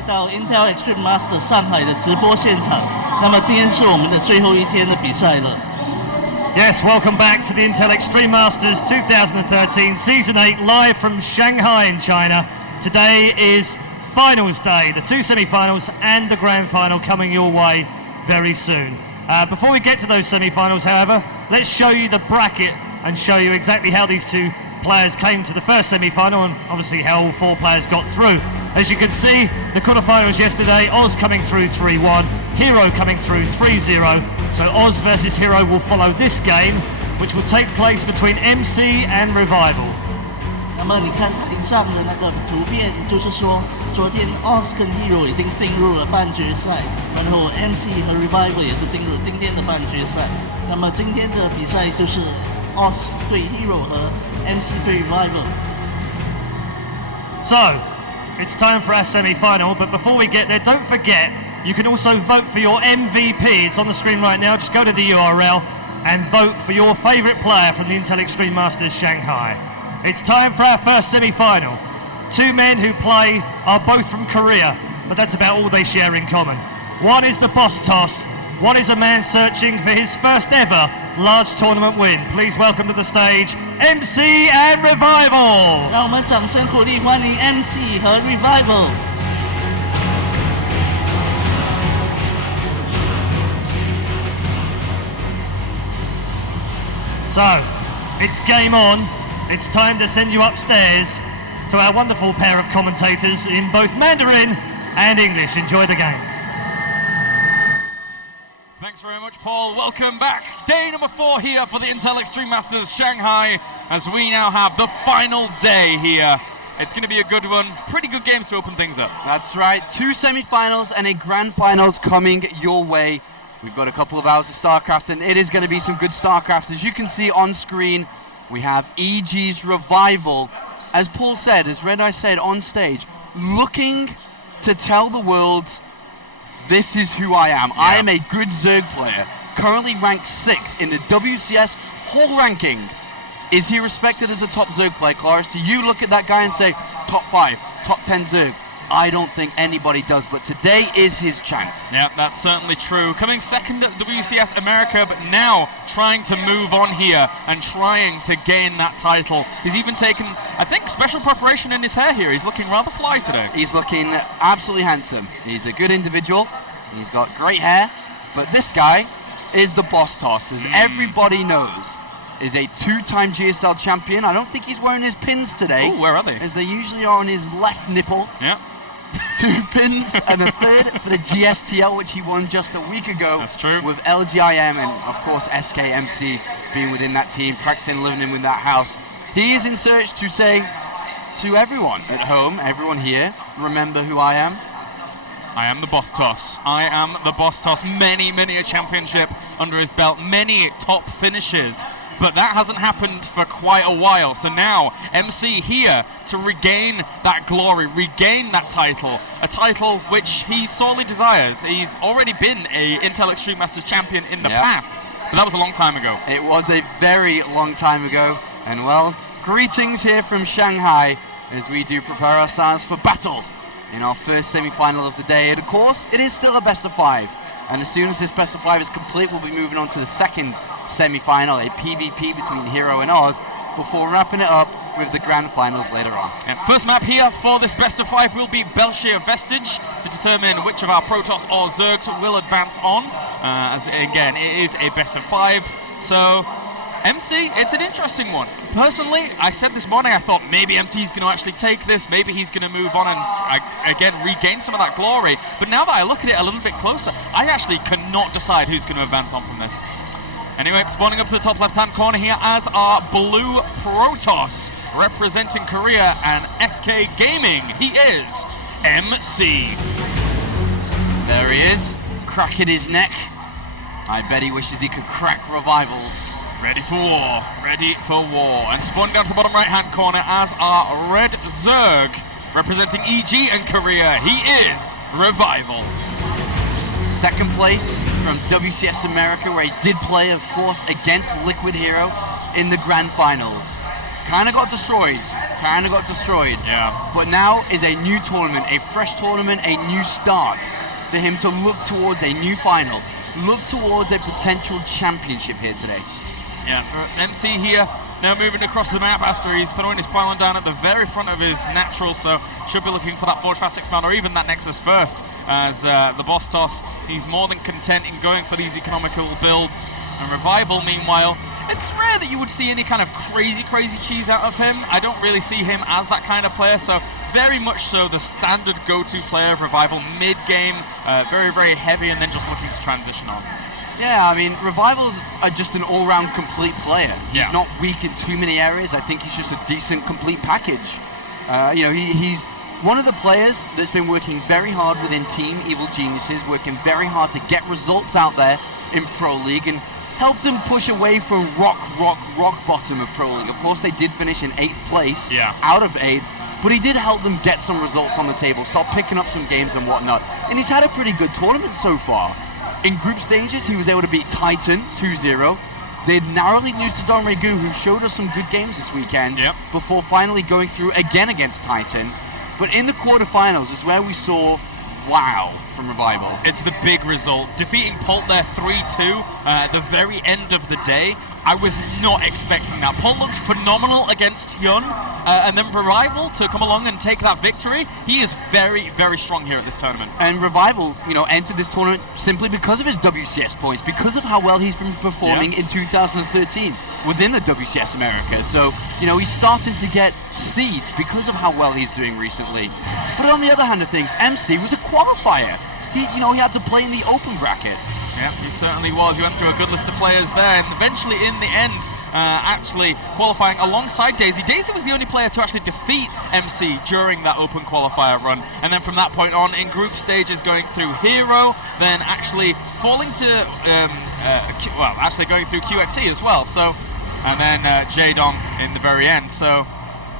回到 Intel Extreme Masters 上海的直播现场。那么今天是我们的最后一天的比赛了。Yes, welcome back to the Intel Extreme Masters 2013 Season 8 live from Shanghai in China. Today is finals day, the two semi-finals and the grand final coming your way very soon. Before we get to those semi-finals, however, let's show you the bracket and show you exactly how these two players came to the first semi-final and obviously how all four players got through. As you can see, the quarterfinals yesterday, Oz coming through 3-1, Hero coming through 3-0. So Oz versus Hero will follow this game, which will take place between MC and Revival. 那么你看台上的那个图片，就是说昨天 Oz 跟 Hero 已经进入了半决赛，然后 MC 和 Revival 也是进入今天的半决赛。那么今天的比赛就是 Oz 对 Hero 和 MC 对 Revival。So, it's time for our semi-final, but before we get there, don't forget, you can also vote for your MVP. It's on the screen right now. Just go to the URL and vote for your favourite player from the Intel Extreme Masters Shanghai. It's time for our first semi-final. Two men who play are both from Korea, but that's about all they share in common. One is the boss toss. One is a man searching for his first ever large tournament win. Please welcome to the stage MC and Revival. 让我们掌声鼓励欢迎 MC 和 Revival。So, it's game on. It's time to send you upstairs to our wonderful pair of commentators in both Mandarin and English. Enjoy the game. Thanks very much, Paul. Welcome back. Day number 4 here for the Intel Extreme Masters Shanghai, as we now have the final day here. It's going to be a good one. Pretty good games to open things up. That's right. 2 semi-finals and a grand finals coming your way. We've got a couple of hours of StarCraft, and it is going to be some good StarCraft. As you can see on screen, we have EG's Revival, as Paul said, as Red Eye said on stage, looking to tell the world, this is who I am. Yeah. I am a good Zerg player, currently ranked 6th in the WCS whole ranking. Is he respected as a top Zerg player, Clarence? Do you look at that guy and say, top 5, top 10 Zerg? I don't think anybody does, but today is his chance. Yeah, that's certainly true. Coming second at WCS America, but now trying to move on here and trying to gain that title. He's even taken, I think, special preparation in his hair here. He's looking rather fly today. He's looking absolutely handsome. He's a good individual. He's got great hair, but this guy is the boss toss, as everybody knows. Is a 2-time GSL champion. I don't think he's wearing his pins today. Oh, where are they? As they usually are on his left nipple. Yeah. 2 pins and a third for the GSTL, which he won just a week ago. That's true. With LGIM and, of course, SKMC being within that team, practicing living in with that house. He is in search to say to everyone at home, everyone here, remember who I am. I am the boss toss. I am the boss toss. Many a championship under his belt. Many top finishes. But that hasn't happened for quite a while. So now, MC here to regain that glory, regain that title. A title which he sorely desires. He's already been a Intel Extreme Masters champion in the past. But that was a long time ago. It was a very long time ago. And well, greetings here from Shanghai as we do prepare ourselves for battle in our first semi-final of the day. And of course, it is still a best of 5. And as soon as this best of 5 is complete, we'll be moving on to the second semi-final, a PvP between Hero and Oz, before wrapping it up with the grand finals later on. And first map here for this best of 5 will be Belshire Vestige to determine which of our Protoss or Zergs will advance on. As again, it is a best of 5. So MC, it's an interesting one. Personally, I said this morning, I thought maybe MC's going to actually take this, maybe he's going to move on and again regain some of that glory. But now that I look at it a little bit closer, I actually cannot decide who's going to advance on from this. Anyway, spawning up to the top left-hand corner here as our blue Protoss, representing Korea and SK Gaming. He is MC. There he is, cracking his neck. I bet he wishes he could crack Revivals. Ready for war, ready for war. And spawning down to the bottom right-hand corner as our red Zerg, representing EG and Korea. He is Revival. Second place from WCS America, where he did play, of course, against Liquid Hero in the grand finals. kind of got destroyed. Yeah. But now is a new tournament, a fresh tournament, a new start for him to look towards a new final, look towards a potential championship here today. Yeah, MC here now moving across the map after he's throwing his pylon down at the very front of his natural, so should be looking for that Forge Fast Expand or even that Nexus first as the boss toss. He's more than content in going for these economical builds. And Revival, meanwhile, it's rare that you would see any kind of crazy cheese out of him. I don't really see him as that kind of player, so very much so the standard go-to player of Revival mid-game, very heavy and then just looking to transition on. Yeah, I mean, Revivals are just an all-round complete player. Yeah. He's not weak in too many areas. I think he's just a decent complete package. You know, he's one of the players that's been working very hard within Team Evil Geniuses, working very hard to get results out there in Pro League and help them push away from rock bottom of Pro League. Of course, they did finish in 8th place out of 8, but he did help them get some results on the table, start picking up some games and whatnot. And he's had a pretty good tournament so far. In group stages, he was able to beat Titan 2-0. Did narrowly lose to Don Regu, who showed us some good games this weekend, before finally going through again against Titan. But in the quarterfinals is where we saw wow from Revival. It's the big result. Defeating Pult there 3-2 at the very end of the day. I was not expecting that. Pult looked phenomenal against Hyun, and then Revival to come along and take that victory. He is very strong here at this tournament. And Revival, you know, entered this tournament simply because of his WCS points, because of how well he's been performing in 2013 within the WCS America. So, you know, he's starting to get seeds because of how well he's doing recently. But on the other hand of things, MC was a qualifier. He had to play in the open bracket. Yeah, he certainly was. He went through a good list of players there, and eventually, in the end, actually qualifying alongside Daisy. Daisy was the only player to actually defeat MC during that open qualifier run, and then from that point on, in group stages, going through Hero, then actually falling to, actually going through QXE as well. So, and then Jaedong in the very end. So,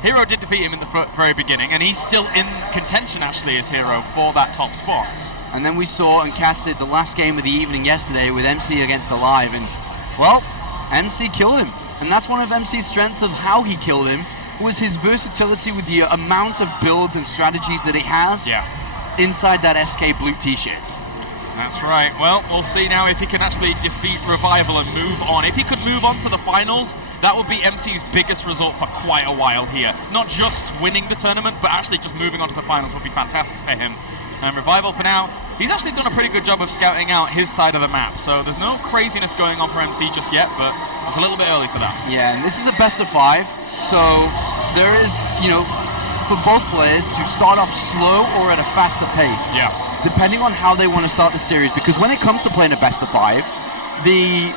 Hero did defeat him in the very beginning, and he's still in contention actually as Hero for that top spot. And then we saw and casted the last game of the evening yesterday with MC against Alive, and well, MC killed him. And that's one of MC's strengths of how he killed him, was his versatility with the amount of builds and strategies that he has inside that SK blue t-shirt. That's right. Well, we'll see now if he can actually defeat Revival and move on. If he could move on to the finals, that would be MC's biggest result for quite a while here. Not just winning the tournament, but actually just moving on to the finals would be fantastic for him. And Revival, for now, he's actually done a pretty good job of scouting out his side of the map. So there's no craziness going on for MC just yet, but it's a little bit early for that. Yeah, and this is a best of 5. So there is, you know, for both players to start off slow or at a faster pace. Yeah. Depending on how they want to start the series. Because when it comes to playing a best of 5, the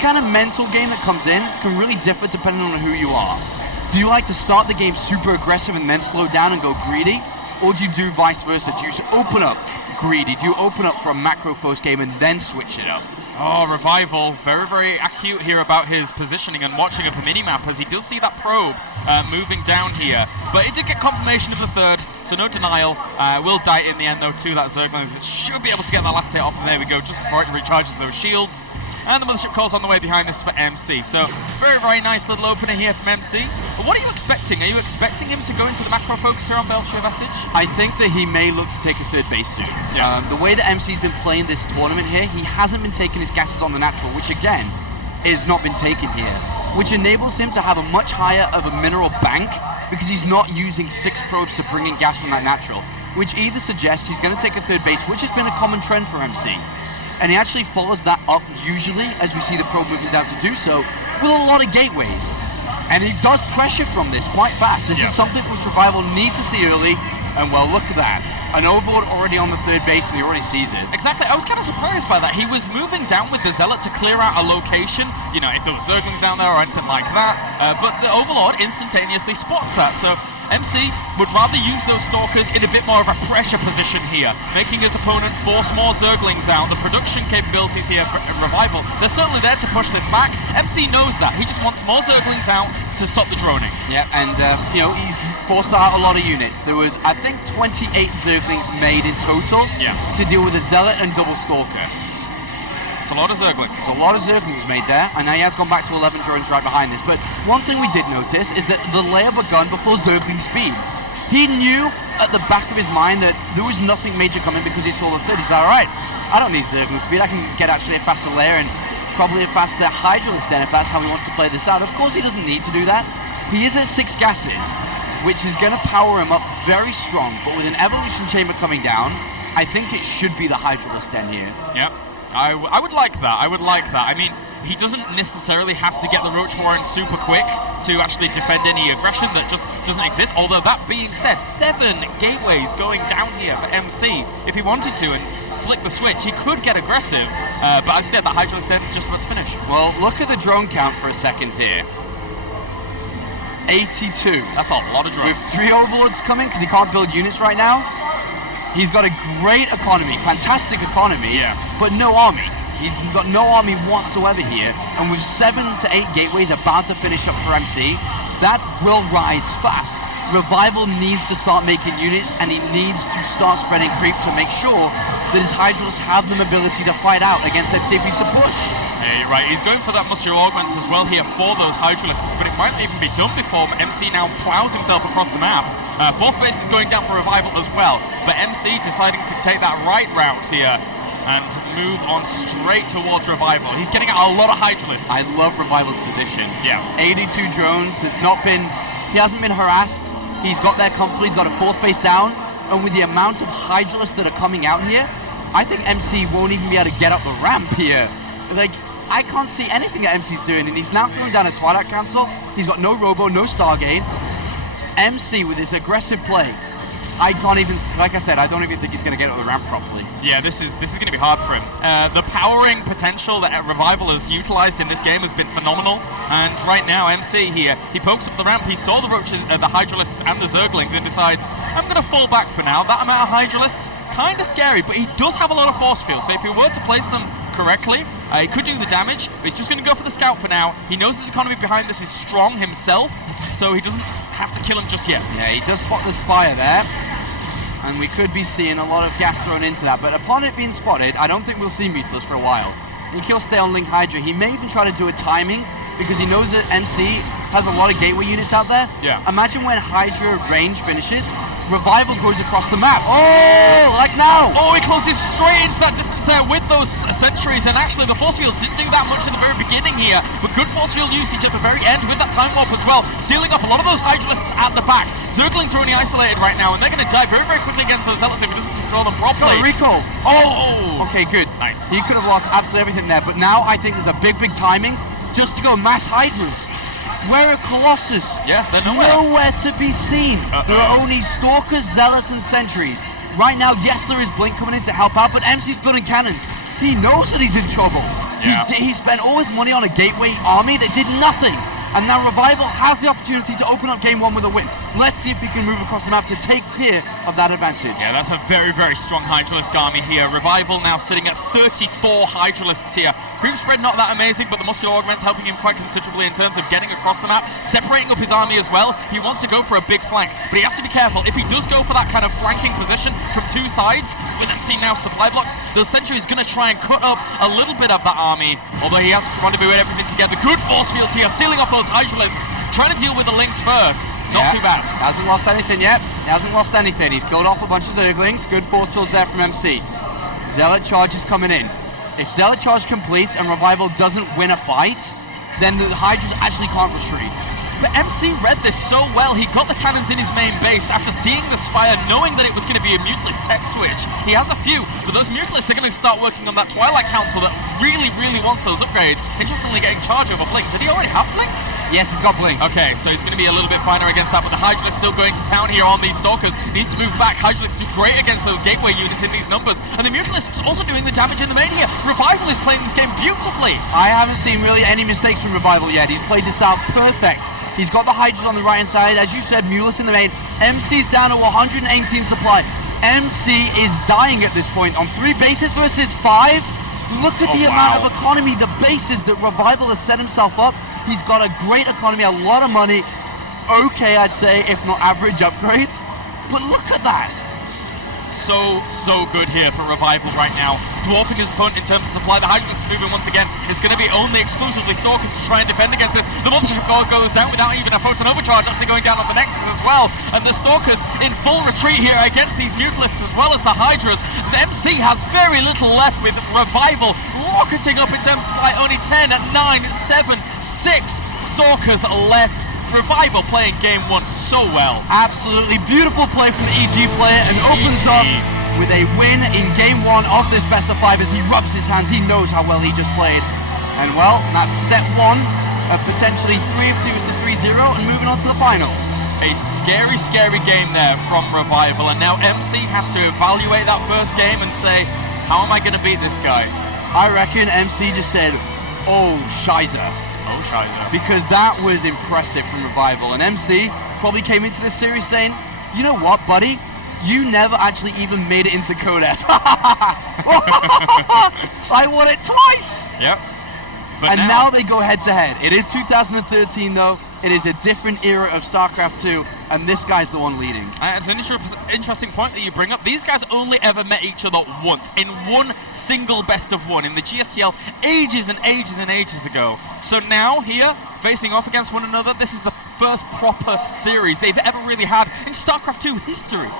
kind of mental game that comes in can really differ depending on who you are. Do you like to start the game super aggressive and then slow down and go greedy? Or do you do vice versa? Do you open up greedy? Do you open up for a macro first game and then switch it up? Oh, Revival, very acute here about his positioning and watching of the minimap as he does see that probe moving down here. But he did get confirmation of the third, so no denial. Will die in the end though to that Zerglings. It should be able to get that last hit off, and there we go, just before it recharges those shields. And the Mothership Call's on the way behind this for MC. So, very nice little opener here from MC. But what are you expecting? Are you expecting him to go into the macro focus here on Belshire Vestige? I think that he may look to take a third base soon. Yeah. The way that MC's been playing this tournament here, he hasn't been taking his gases on the natural, which again, is not been taken here. Which enables him to have a much higher of a mineral bank, because he's not using 6 probes to bring in gas from that natural. Which either suggests he's going to take a third base, which has been a common trend for MC. And he actually follows that up usually, as we see the probe moving down to do so, with a lot of gateways. And he does pressure from this quite fast. This is something which Revival needs to see early, and well, look at that. An overlord already on the third base, and he already sees it. Exactly, I was kind of surprised by that. He was moving down with the Zealot to clear out a location, you know, if there were Zerglings down there or anything like that, but the Overlord instantaneously spots that, so MC would rather use those Stalkers in a bit more of a pressure position here, making his opponent force more Zerglings out. The production capabilities here for Revival, they're certainly there to push this back. MC knows that. He just wants more Zerglings out to stop the droning. Yeah, and you know, he's forced out a lot of units. There was, I think, 28 Zerglings made in total to deal with a Zealot and double Stalker. It's a lot of Zerglings. There's a lot of Zerglings made there, and now he has gone back to 11 drones right behind this. But one thing we did notice is that the layer begun before Zergling speed. He knew at the back of his mind that there was nothing major coming because he saw the third. He's like, all right, I don't need Zergling speed. I can get actually a faster layer and probably a faster Hydralisk den if that's how he wants to play this out. Of course, he doesn't need to do that. He is at 6 gases, which is going to power him up very strong. But with an evolution chamber coming down, I think it should be the Hydralisk den here. Yep. I would like that. I would like that. I mean, he doesn't necessarily have to get the Roach Warren super quick to actually defend any aggression that just doesn't exist. Although that being said, 7 gateways going down here for MC. If he wanted to and flick the switch, he could get aggressive. But as I said, the Hydralisk den is just about to finish. Well, look at the drone count for a second here. 82. That's a lot of drones. With 3 overlords coming because he can't build units right now. He's got a great economy, fantastic economy, but no army. He's got no army whatsoever here, and with 7 to 8 gateways about to finish up for MC, that will rise fast. Revival needs to start making units, and he needs to start spreading creep to make sure that his Hydrals have the ability to fight out against MC if he's to push. Yeah, you're right. He's going for that muscular augments as well here for those Hydralisks, but it might even be done before MC now plows himself across the map. 4th base is going down for Revival as well, but MC deciding to take that right route here and move on straight towards Revival. He's getting out a lot of Hydralisks. I love Revival's position. Yeah. 82 drones, he hasn't been harassed. He's got there comfortably, he's got a 4th base down, and with the amount of Hydralisks that are coming out here, I think MC won't even be able to get up the ramp here. Like, I can't see anything that MC's doing, and he's now throwing down a Twilight Council. He's got no Robo, no Stargate. MC with his aggressive play. I can't even, like I said, I don't even think he's going to get up the ramp properly. Yeah, this is going to be hard for him. The powering potential that Revival has utilized in this game has been phenomenal, and right now MC here, he pokes up the ramp, he saw the Roaches, the Hydralisks and the Zerglings, and decides, I'm going to fall back for now. That amount of Hydralisks, kind of scary, but he does have a lot of force field, so if he were to place them correctly, he could do the damage, but he's just going to go for the scout for now. He knows his economy behind this is strong himself, so he doesn't have to kill him just yet. Yeah, he does spot the Spire there, and we could be seeing a lot of gas thrown into that, but upon it being spotted, I don't think we'll see Museless for a while. I think he'll stay on Link Hydra. He may even try to do a timing, because he knows that MC has a lot of gateway units out there. Yeah. Imagine when Hydra range finishes, Revival goes across the map. Oh, like now! Oh, he closes straight into that distance there with those sentries, and actually the force fields didn't do that much at the very beginning here, but good force field usage at the very end with that time warp as well, sealing up a lot of those Hydralisks at the back. Zerglings are only isolated right now, and they're going to die very, very quickly against the Zealots if he doesn't control them properly. Got a recall. Oh! Okay, good. Nice. He could have lost absolutely everything there, but now I think there's a big, big timing just to go mass Hydras. Where are Colossus? Yeah, they're nowhere. Nowhere to be seen. There are only Stalkers, Zealots, and Sentries. Right now, yes, there is Blink coming in to help out, but MC's building cannons. He knows that he's in trouble. Yeah. He spent all his money on a gateway army that did nothing. And now Revival has the opportunity to open up game 1 with a win. Let's see if he can move across the map to take care of that advantage. Yeah, that's a very, very strong Hydralisk army here. Revival now sitting at 34 Hydralisks here. Creep spread not that amazing, but the muscular augment's helping him quite considerably in terms of getting across the map, separating up his army as well. He wants to go for a big flank, but he has to be careful. If he does go for that kind of flanking position from 2 sides, with MC now supply blocks, the Sentry is going to try and cut up a little bit of that army, although he has to rendezvous everything together. Good force fields here, sealing off those Hydralisks, trying to deal with the links first. Not too bad. Hasn't lost anything yet. He hasn't lost anything. He's killed off a bunch of Zerglings. Good force fields there from MC. Zealot charge is coming in. If Zealot charge completes and Revival doesn't win a fight, then the Hydras actually can't retreat. But MC read this so well. He got the cannons in his main base after seeing the Spire, knowing that it was going to be a Mutalist tech switch. He has a few, but those Mutalists are going to start working on that Twilight Council that really, really wants those upgrades. Interestingly, getting charge over Blink. Did he already have Blink? Yes, he's got Blink. Okay, so he's going to be a little bit finer against that, but the Hydralisk still going to town here on these Stalkers. Needs to move back. Hydralisk do great against those gateway units in these numbers, and the Mutalisk's also doing the damage in the main here. Revival is playing this game beautifully. I haven't seen really any mistakes from Revival yet. He's played this out perfect. He's got the Hydras on the right hand side. As you said, Mulus in the main. MC's down to 118 supply. MC is dying at this point on 3 bases versus 5. Look at the amount of economy, the bases that Revival has set himself up. He's got a great economy, a lot of money. Okay, I'd say, if not average upgrades. But look at that. so good here for Revival right now. Dwarfing his opponent in terms of supply. The Hydra is moving once again. It's going to be only exclusively Stalkers to try and defend against this. The Multi-Ship Guard goes down without even a Photon Overcharge, actually going down on the Nexus as well. And the Stalkers in full retreat here against these Mutalisks as well as the Hydras. The MC has very little left with Revival rocketing up in terms of supply. Only 10, 9, 7, 6 Stalkers left. Revival playing game one so well. Absolutely beautiful play from the EG player and opens up with a win in game one of this best of 5 as he rubs his hands. He knows how well he just played. And well, that's step one of potentially 3 if he was to 3-0 and moving on to the finals. A scary game there from Revival, and now MC has to evaluate that first game and say, how am I going to beat this guy? I reckon MC just said, oh, Shizer. Oh, Shizer. Because that was impressive from Revival. And MC probably came into this series saying, you know what, buddy? You never actually even made it into Codes. I won it twice. Yep. But and now they go head to head. It is 2013 though. It is a different era of StarCraft 2, and this guy's the one leading. It's an interesting point that you bring up. These guys only ever met each other once, in one single best of one, in the GSTL ages and ages ago. So now, here, facing off against one another, this is the first proper series they've ever really had in StarCraft 2 history.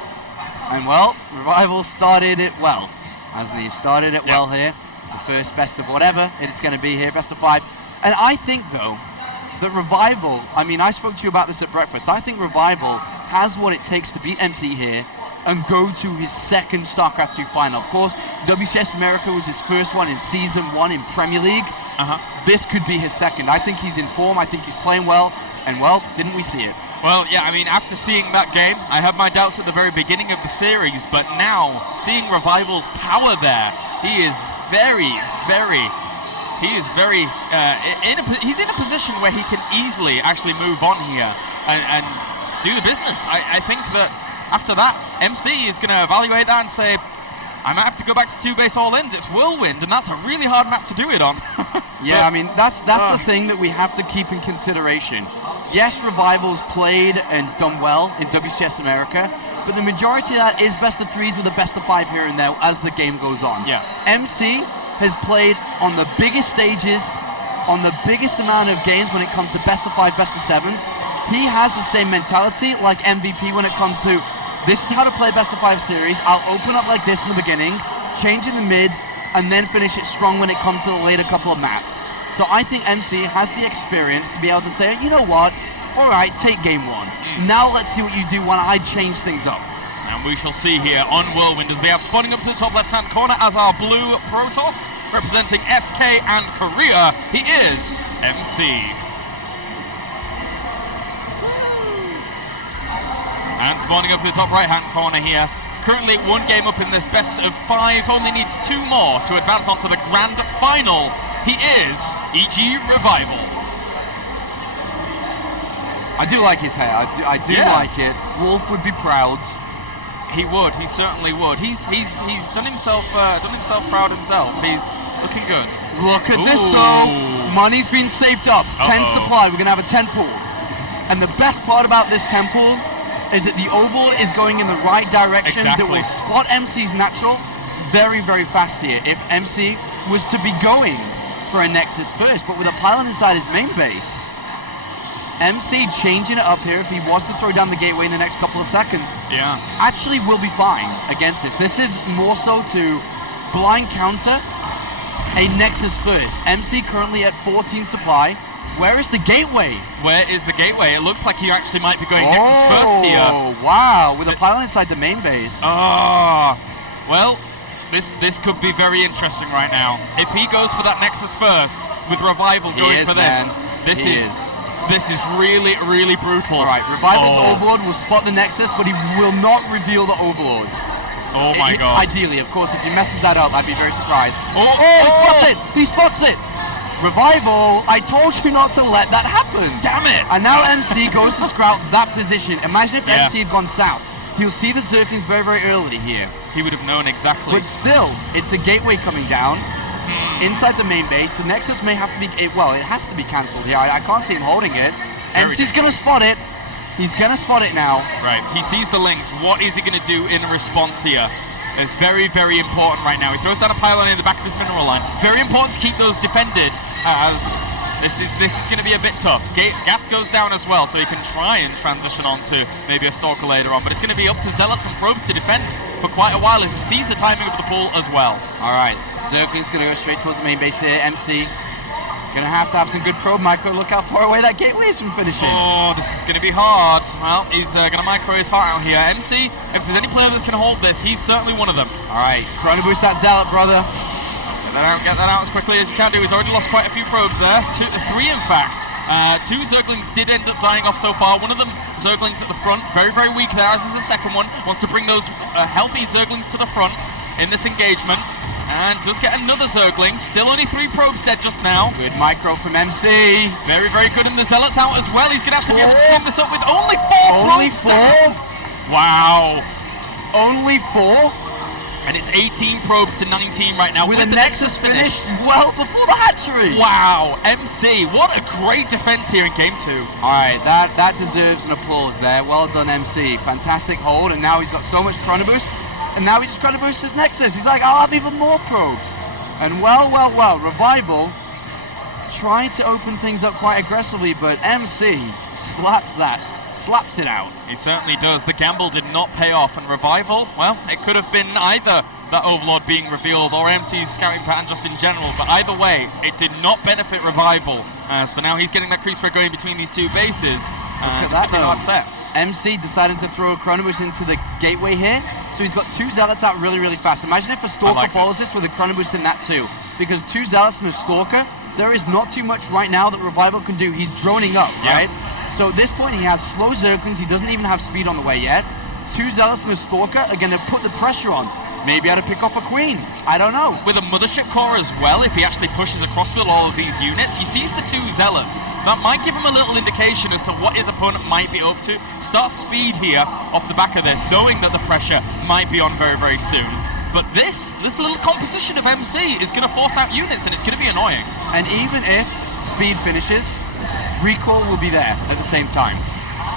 And well, Revival started it well. As they started it well here. The first best of whatever it's going to be here, best of 5. And I think, though, that Revival, I mean, I spoke to you about this at breakfast. I think Revival has what it takes to beat MC here and go to his second StarCraft 2 final. Of course, WCS America was his first one in Season 1 in Premier League. This could be his second. I think he's in form. I think he's playing well. And, well, didn't we see it? Well, yeah, I mean, after seeing that game, I had my doubts at the very beginning of the series, but now, seeing Revival's power there, he is he's in a position where he can easily actually move on here and do the business. I think that after that, MC is going to evaluate that and say, I might have to go back to 2-base all-ins. It's Whirlwind, and that's a really hard map to do it on. Yeah, I mean, that's the thing that we have to keep in consideration. Yes, Revival's played and done well in WCS America, but the majority of that is best of 3s with a best of 5 here and there as the game goes on. Yeah. MC has played on the biggest stages, on the biggest amount of games when it comes to best of 5, best of 7s. He has the same mentality like MVP when it comes to, this is how to play a best of 5 series. I'll open up like this in the beginning, change in the mid, and then finish it strong when it comes to the later couple of maps. So I think MC has the experience to be able to say, you know what, all right, take game 1. Now let's see what you do when I change things up. And we shall see here on Whirlwind as we have spawning up to the top left-hand corner as our blue Protoss, representing SK and Korea, he is MC. And spawning up to the top right-hand corner here, currently 1 game up in this best of 5, only needs 2 more to advance on to the grand final. He is EG Revival. I do like his hair, I do like it. Wolf would be proud. He would, he certainly would. He's done himself proud himself. He's looking good. Look at this though, money's been saved up. 10 supply, we're gonna have a 10 pool. And the best part about this 10 pool is that the overlord is going in the right direction that will spot MC's natural very, very fast here. If MC was to be going for a Nexus first, but with a pylon inside his main base, MC changing it up here if he was to throw down the gateway in the next couple of seconds, actually will be fine against this. This is more so to blind counter a Nexus first. MC currently at 14 supply. Where is the gateway? Where is the gateway? It looks like he actually might be going Nexus first here. Oh, wow, with a pylon inside the main base. Oh, well, this could be very interesting right now. If he goes for that Nexus first, with Revival going for this, this is really, really brutal. All right, Revival's Overlord will spot the Nexus, but he will not reveal the Overlord. Oh my god. Ideally, of course, if he messes that up, I'd be very surprised. He spots it! He spots it! Revival, I told you not to let that happen. Damn it! And now MC goes to scout that position. Imagine if MC had gone south. He'll see the Zerglings very, very early here. He would have known exactly. But still, it's a gateway coming down. Inside the main base, the Nexus may have to be, well, it has to be cancelled here. I can't see him holding it. MC's going to spot it. He's going to spot it now. Right, he sees the links. What is he going to do in response here? It's very, very important right now. He throws down a pylon in the back of his mineral line. Very important to keep those defended, as this is going to be a bit tough. Gas goes down as well, so he can try and transition onto maybe a Stalker later on, but it's going to be up to Zealots and Probes to defend for quite a while as he sees the timing of the pull as well. Alright, Zergling's going to go straight towards the main base here. MC gonna have to have some good probe micro. Look how far away that gateway is from finishing. Oh, this is gonna be hard. Well, he's gonna micro his heart out here. MC, if there's any player that can hold this, he's certainly one of them. Alright, Chrono Boost that Zealot, brother. Get that out as quickly as you can do. He's already lost quite a few probes there. Three, in fact. Two Zerglings did end up dying off so far. One of them, Zerglings at the front, very, very weak there, as is the second one. Wants to bring those healthy Zerglings to the front in this engagement. And does get another Zergling. Still only 3 probes dead just now. Good micro from MC. Very, very good. And the Zealots out as well. He's going to actually be able to clean this up with only 4 Only probes 4? down. Wow. Only 4? And it's 18 probes to 19 right now. With the Nexus finished well before the hatchery. Wow. MC, what a great defense here in game 2. Alright, that deserves an applause there. Well done, MC. Fantastic hold. And now he's got so much Chrono Boost. And now he just Chrono Boosts his Nexus. He's like, I'll have even more probes. And well, Revival trying to open things up quite aggressively, but MC slaps it out. He certainly does. The gamble did not pay off, and Revival, well, it could have been either that Overlord being revealed or MC's scouting pattern just in general, but either way, it did not benefit Revival. As for now, he's getting that creep spread going between these 2 bases. Look at that though. Hard set. MC decided to throw a Chrono Boost into the gateway here, so he's got 2 Zealots out really, really fast. Imagine if a Stalker follows this with a Chrono Boost in that too, because 2 Zealots and a Stalker, there is not too much right now that Revival can do. He's droning up, right? So at this point he has slow Zerglings, he doesn't even have speed on the way yet. 2 Zealots and a Stalker are going to put the pressure on. Maybe how to pick off a Queen. I don't know. With a Mothership Core as well, if he actually pushes across with all of these units, he sees the 2 Zealots. That might give him a little indication as to what his opponent might be up to. Start speed here off the back of this, knowing that the pressure might be on very, very soon. But this little composition of MC is going to force out units, and it's going to be annoying. And even if speed finishes, recall will be there at the same time.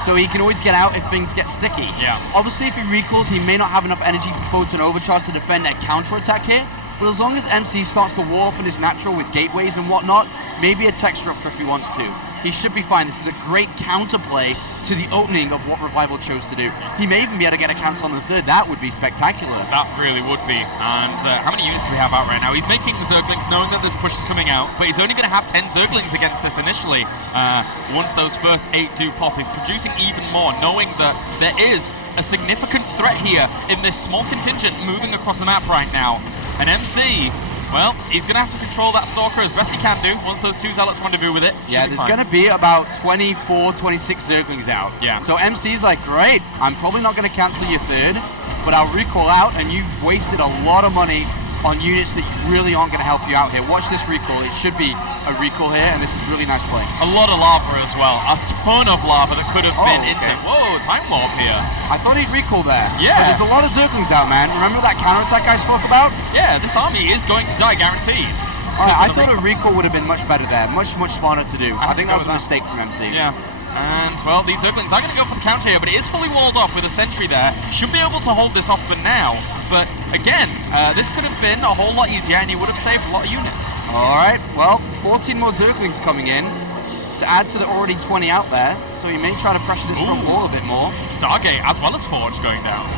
So he can always get out if things get sticky. Yeah. Obviously, if he recalls, he may not have enough energy for Photon Overcharge to defend a counter-attack here. But as long as MC starts to wall up in his natural with gateways and whatnot, maybe a tech structure if he wants to, he should be fine. This is a great counterplay to the opening of what Revival chose to do. He may even be able to get a cancel on the 3rd. That would be spectacular. That really would be. And how many units do we have out right now? He's making the Zerglings knowing that this push is coming out, but he's only going to have 10 Zerglings against this initially. Once those first 8 do pop, he's producing even more, knowing that there is a significant threat here in this small contingent moving across the map right now. And MC, well, he's going to have to control that Stalker as best he can do once those 2 Zealots rendezvous with it. Yeah, there's going to be about 24, 26 Zerglings out. Yeah. So MC's like, great, I'm probably not going to cancel your 3rd, but I'll recall out, and you've wasted a lot of money on units that really aren't going to help you out here. Watch this recall. It should be a recall here, and this is really nice play. A lot of lava as well. A ton of lava that could have been into... Whoa, time warp here. I thought he'd recall there. Yeah. But there's a lot of Zerglings out, man. Remember that counterattack I spoke about? Yeah, this army is going to die, guaranteed. Alright, I thought a recall would have been much better there. Much smarter to do. I think that was a mistake from MC. Yeah. And, well, these Zerglings are going to go for the counter here, but it is fully walled off with a sentry there. Should be able to hold this off for now. But, again, this could have been a whole lot easier, and he would have saved a lot of units. Alright, well, 14 more Zerglings coming in to add to the already 20 out there. So he may try to pressure this front wall a bit more. Stargate, as well as Forge, going down.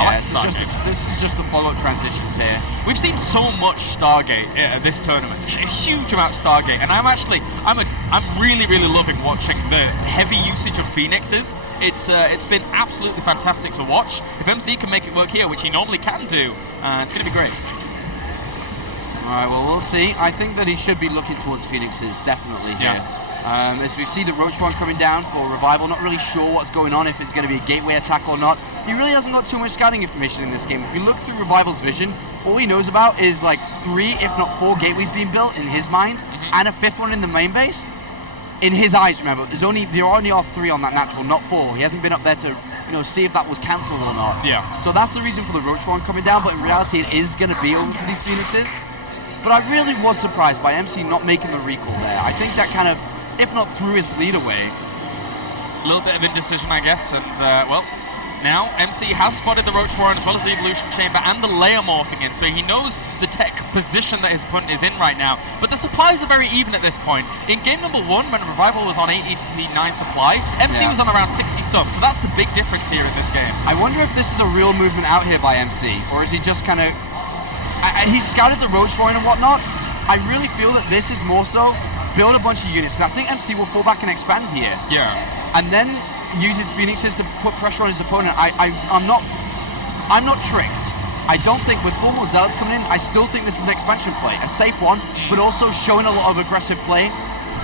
Yeah, this is just the follow-up transitions here. We've seen so much Stargate this tournament, a huge amount of Stargate, and I'm really, really loving watching the heavy usage of Phoenixes. It's been absolutely fantastic to watch. If MC can make it work here, which he normally can do, it's going to be great. All right, well, we'll see. I think that he should be looking towards Phoenixes, definitely here. Yeah. As we see the Roach one coming down for Revival, not really sure what's going on, if it's going to be a gateway attack or not. He really hasn't got too much scouting information in this game. If you look through Revival's vision, all he knows about is like 3, if not 4 gateways being built in his mind, and a 5th one in the main base. In his eyes, remember, there only are 3 on that natural, not 4. He hasn't been up there to, see if that was cancelled or not. Yeah. So that's the reason for the Roach one coming down, but in reality it is going to be over for these Phoenixes. But I really was surprised by MC not making the recall there. I think that kind of, if not threw his lead away, A little bit of indecision, I guess, and well, now MC has spotted the Roach Warren as well as the Evolution Chamber and the layer morphing in, so he knows the tech position that his opponent is in right now. But the supplies are very even at this point. In game number 1, when Revival was on 89 supply, MC was on around 60 sub, so that's the big difference here in this game. I wonder if this is a real movement out here by MC, or is he just kind of... He's scouted the Roach Warren and whatnot. I really feel that this is more so build a bunch of units, because I think MC will fall back and expand here. Yeah. And then use his Phoenixes to put pressure on his opponent. I'm not tricked. I don't think with 4 more Zealots coming in, I still think this is an expansion play, a safe one, but also showing a lot of aggressive play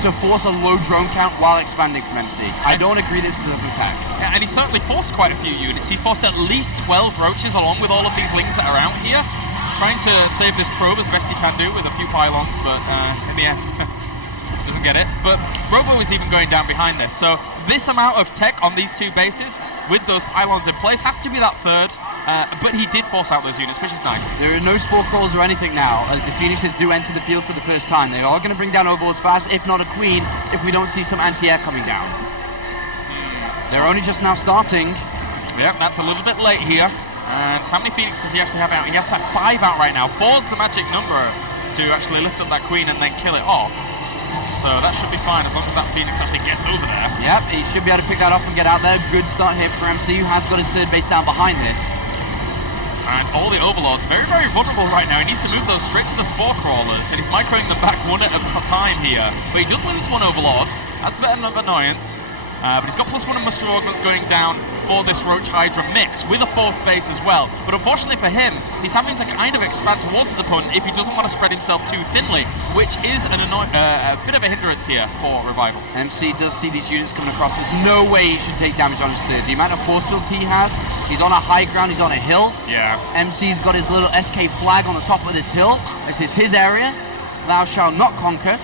to force a low drone count while expanding from MC. I don't agree this is an attack. Yeah, and he certainly forced quite a few units. He forced at least 12 Roaches along with all of these Lings that are out here, trying to save this probe as best he can do with a few pylons, but in the end, doesn't get it. But Robo is even going down behind this, so this amount of tech on these 2 bases with those pylons in place has to be that third, but he did force out those units, which is nice. There are no Spore Crawls or anything now, as the Phoenixes do enter the field for the first time. They are going to bring down Overlords fast, if not a Queen, if we don't see some anti-air coming down. They're only just now starting. Yep, that's a little bit late here. And how many Phoenix does he actually have out? He has 5 out right now. 4's the magic number to actually lift up that Queen and then kill it off. So that should be fine as long as that Phoenix actually gets over there. Yep, he should be able to pick that up and get out there. Good start here for MC, who has got his third base down behind this. And all the Overlords, very, very vulnerable right now. He needs to move those straight to the Spore Crawlers, and he's microing them back one at a time here. But he does lose 1 Overlord. That's a bit of annoyance. But he's got +1 of Muster Augments going down for this Roach Hydra mix with a 4th base as well. But unfortunately for him, he's having to kind of expand towards his opponent if he doesn't want to spread himself too thinly, which is a bit of a hindrance here for Revival. MC does see these units coming across. There's no way he should take damage on his third. The amount of force fields he has, he's on a high ground, he's on a hill. Yeah. MC's got his little SK flag on the top of this hill. This is his area. Thou shalt not conquer.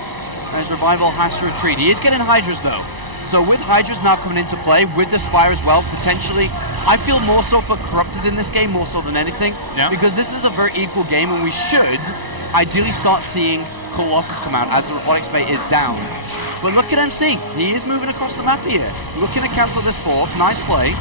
As Revival has to retreat. He is getting Hydras though. So with Hydras now coming into play, with the Spire as well, potentially, I feel more so for Corruptors in this game, more so than anything, because this is a very equal game and we should ideally start seeing Colossus come out as the Robotics Bay is down. But look at MC, he is moving across the map here, looking to cancel this 4th, nice play,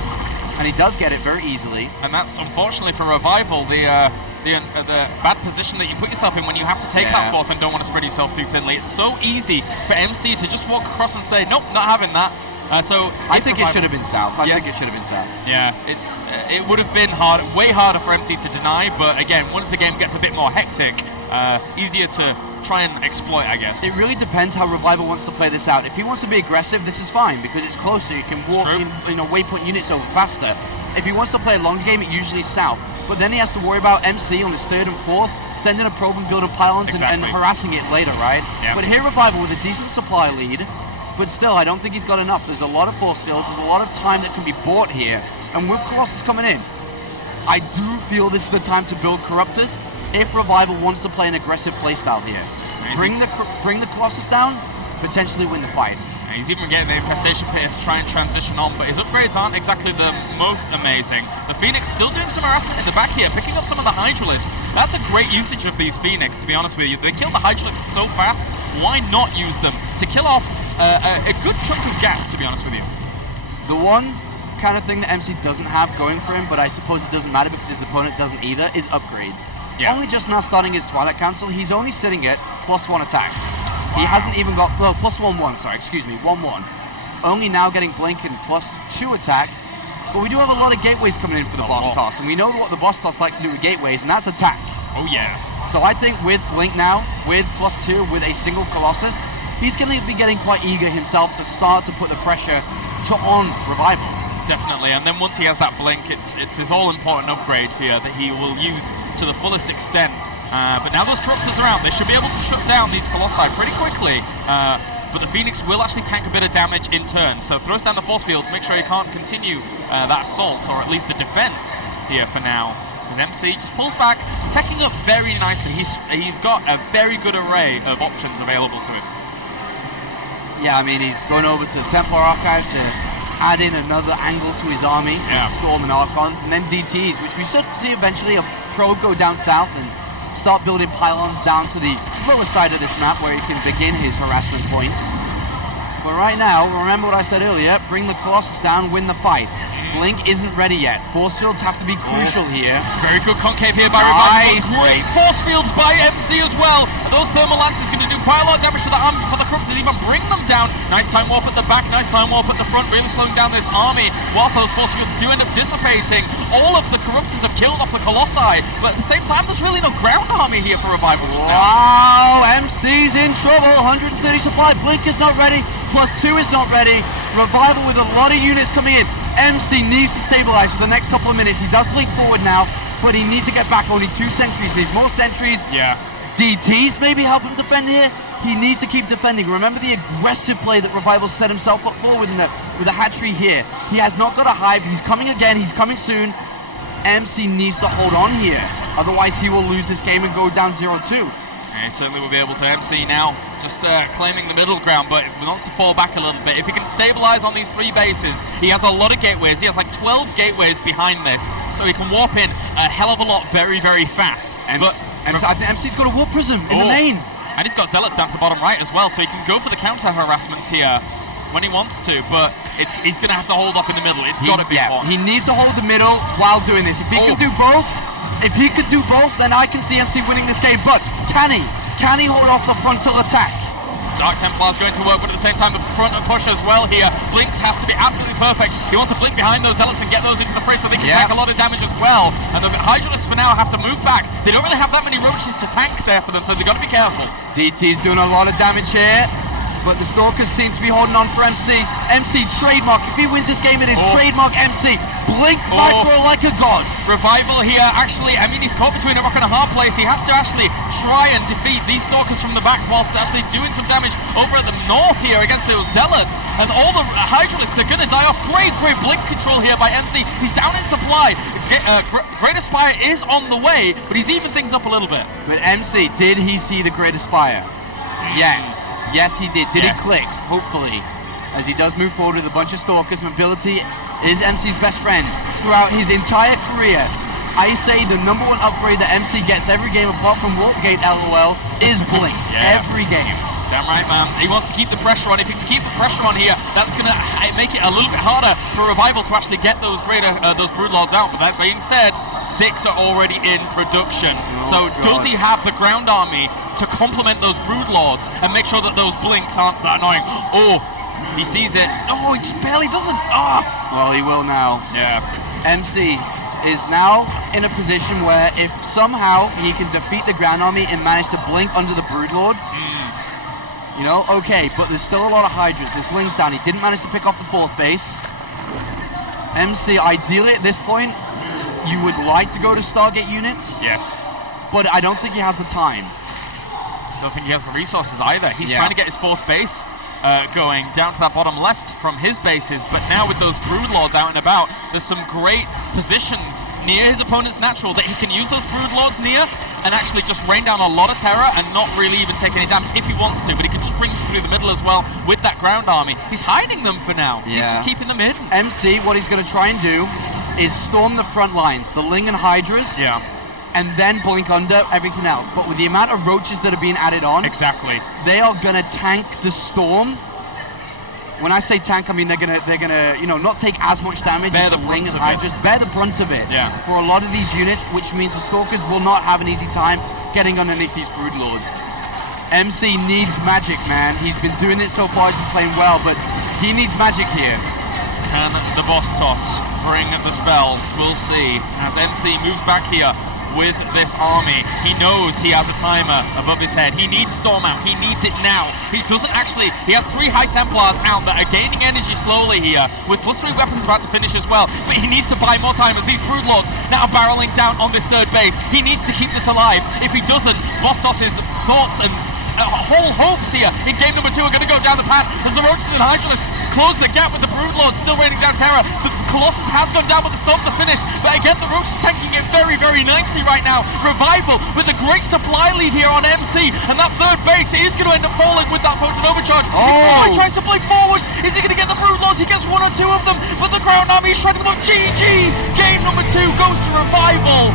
and he does get it very easily. And that's unfortunately for Revival, the bad position that you put yourself in when you have to take that 4th and don't want to spread yourself too thinly. It's so easy for MC to just walk across and say, nope, not having that. So I think it should have been south. I think it should have been south. Yeah, it would have been way harder for MC to deny, but again, once the game gets a bit more hectic, easier to try and exploit, I guess. It really depends how Revival wants to play this out. If he wants to be aggressive, this is fine, because it's closer. You can walk in waypoint units over faster. If he wants to play a longer game, it usually is south. But then he has to worry about MC on his 3rd and 4th, sending a probe and building pylons and harassing it later, right? Yep. But here Revival with a decent supply lead, but still, I don't think he's got enough. There's a lot of force fields, there's a lot of time that can be bought here, and with Colossus coming in, I do feel this is the time to build Corruptors if Revival wants to play an aggressive playstyle here. Bring the Colossus down, potentially win the fight. He's even getting the Infestation Pit to try and transition on, but his upgrades aren't exactly the most amazing. The Phoenix still doing some harassment in the back here, picking up some of the Hydralists. That's a great usage of these Phoenix, to be honest with you. They kill the Hydralists so fast, why not use them to kill off a good chunk of gas, to be honest with you. The one kind of thing that MC doesn't have going for him, but I suppose it doesn't matter because his opponent doesn't either, is upgrades. Yeah. Only just now starting his Twilight Cancel, he's only sitting at +1 attack. He hasn't even got, well, +1/1, sorry, excuse me, 1/1. Only now getting Blink and +2 attack. But we do have a lot of gateways coming in for the boss toss, and we know what the boss toss likes to do with gateways, and that's attack. Oh yeah. So I think with Blink now, with +2, with a single Colossus, he's going to be getting quite eager himself to start to put the pressure on Revival. Definitely, and then once he has that Blink, it's his all-important upgrade here that he will use to the fullest extent. But now those Corruptors are out, they should be able to shut down these Colossi pretty quickly. But the Phoenix will actually tank a bit of damage in turn, so throws down the force fields, make sure he can't continue that assault, or at least the defense here for now. As MC just pulls back, teching up very nicely. He's got a very good array of options available to him. Yeah, I mean, he's going over to the Templar Archive to add in another angle to his army, Storm and Archons, and then DTs, which we should see eventually a probe go down south and start building pylons down to the lower side of this map where he can begin his harassment point. But right now, remember what I said earlier, bring the Colossus down, win the fight. Blink isn't ready yet. Force fields have to be crucial here. Very good concave here by Revival. Nice. Great force fields by MC as well. And those thermal lances going to do quite a lot of damage to the army before the Corruptors even bring them down. Nice time warp at the back, nice time warp at the front, really slowing down this army. Whilst those force fields do end up dissipating, all of the Corruptors have killed off the Colossi. But at the same time, there's really no ground army here for Revival just now. Wow, MC's in trouble. 130 supply. Blink is not ready. +2 is not ready. Revival with a lot of units coming in. MC needs to stabilize for the next couple of minutes. He does blink forward now, but he needs to get back. Only 2 sentries. Needs more sentries. Yeah. DTs maybe help him defend here. He needs to keep defending. Remember the aggressive play that Revival set himself up for with the hatchery here. He has not got a hive. He's coming again. He's coming soon. MC needs to hold on here. Otherwise, he will lose this game and go down 0-2. He certainly will be able to. MC now just claiming the middle ground, but he wants to fall back a little bit. If he can stabilize on these 3 bases, he has a lot of gateways. He has like 12 gateways behind this, so he can warp in a hell of a lot very, very fast. I think MC's got a warp prism in the main. And he's got Zealots down to the bottom right as well, so he can go for the counter harassments here when he wants to, but he's going to have to hold off in the middle. It's got to be one. He needs to hold the middle while doing this. If he can do both, then I can see MC winning this game. But can he? Can he hold off the frontal attack? Dark Templar's going to work, but at the same time, the front push as well here. Blinks has to be absolutely perfect. He wants to blink behind those Zealots and get those into the fray so they can tank a lot of damage as well. And the Hydralists for now have to move back. They don't really have that many roaches to tank there for them, so they've got to be careful. DT's doing a lot of damage here, but the Stalkers seem to be holding on for MC. MC trademark. If he wins this game, it is trademark MC. Blink micro like a god. Revival here, actually, I mean, he's caught between a rock and a hard place. He has to actually try and defeat these Stalkers from the back whilst actually doing some damage over at the north here against those Zealots. And all the Hydralists are going to die off. Great blink control here by MC. He's down in supply. Great Aspire is on the way, but he's even things up a little bit. But MC, did he see the Great Aspire? Yes. Yes, he did. Did he click? Hopefully. As he does move forward with a bunch of Stalkers, mobility is MC's best friend throughout his entire career. I say the #1 upgrade that MC gets every game apart from Warpgate LOL is Blink. Every game. Damn right, man. He wants to keep the pressure on. If he can keep the pressure on here, that's going to make it a little bit harder for Revival to actually get those those Broodlords out. But that being said, 6 are already in production. Does he have the ground army to complement those Broodlords and make sure that those Blinks aren't that annoying? Oh, he sees it. Oh, he just barely doesn't. Well, he will now. Yeah. MC is now in a position where if somehow he can defeat the ground army and manage to blink under the Broodlords, you know, okay, but there's still a lot of Hydras. This Ling's down. He didn't manage to pick off the 4th base. MC, ideally at this point, you would like to go to Stargate units. Yes. But I don't think he has the time. Don't think he has the resources either. He's trying to get his 4th base going down to that bottom left from his bases, but now with those Broodlords out and about, there's some great positions near his opponent's natural that he can use those Broodlords near and actually just rain down a lot of terror and not really even take any damage if he wants to, but he can just bring through the middle as well with that ground army. He's hiding them for now. He's just keeping them hidden. MC, what he's going to try and do is storm the front lines, the Ling and Hydras. And then blink under everything else. But with the amount of roaches that are being added on, they are gonna tank the storm. When I say tank, I mean they're gonna you know, not take as much damage as the Ling and Hydras, bear the brunt of it. For a lot of these units, which means the Stalkers will not have an easy time getting underneath these Broodlords. MC needs magic, man. He's been doing it so far, he's been playing well, but he needs magic here. Can the boss toss bring the spells? We'll see as MC moves back here with this army. He knows he has a timer above his head. He needs Storm out. He needs it now. He doesn't actually. He has 3 High Templars out that are gaining energy slowly here, with +3 weapons about to finish as well. But he needs to buy more time as these Broodlords now barreling down on this 3rd base. He needs to keep this alive. If he doesn't, Vostos's thoughts and whole hopes here in game #2 are going to go down the pan as the Roaches and Hydralists close the gap with the Broodlords still raining down terror. The Colossus has gone down with the Storm to finish, but again the Roaches tanking it very, very nicely right now. Revival with a great supply lead here on MC, and that 3rd base is going to end up falling with that potent overcharge. Before he tries to blink forwards, is he going to get the Broodlords? He gets 1 or 2 of them, but the ground army is trying to go GG. Game #2 goes to Revival,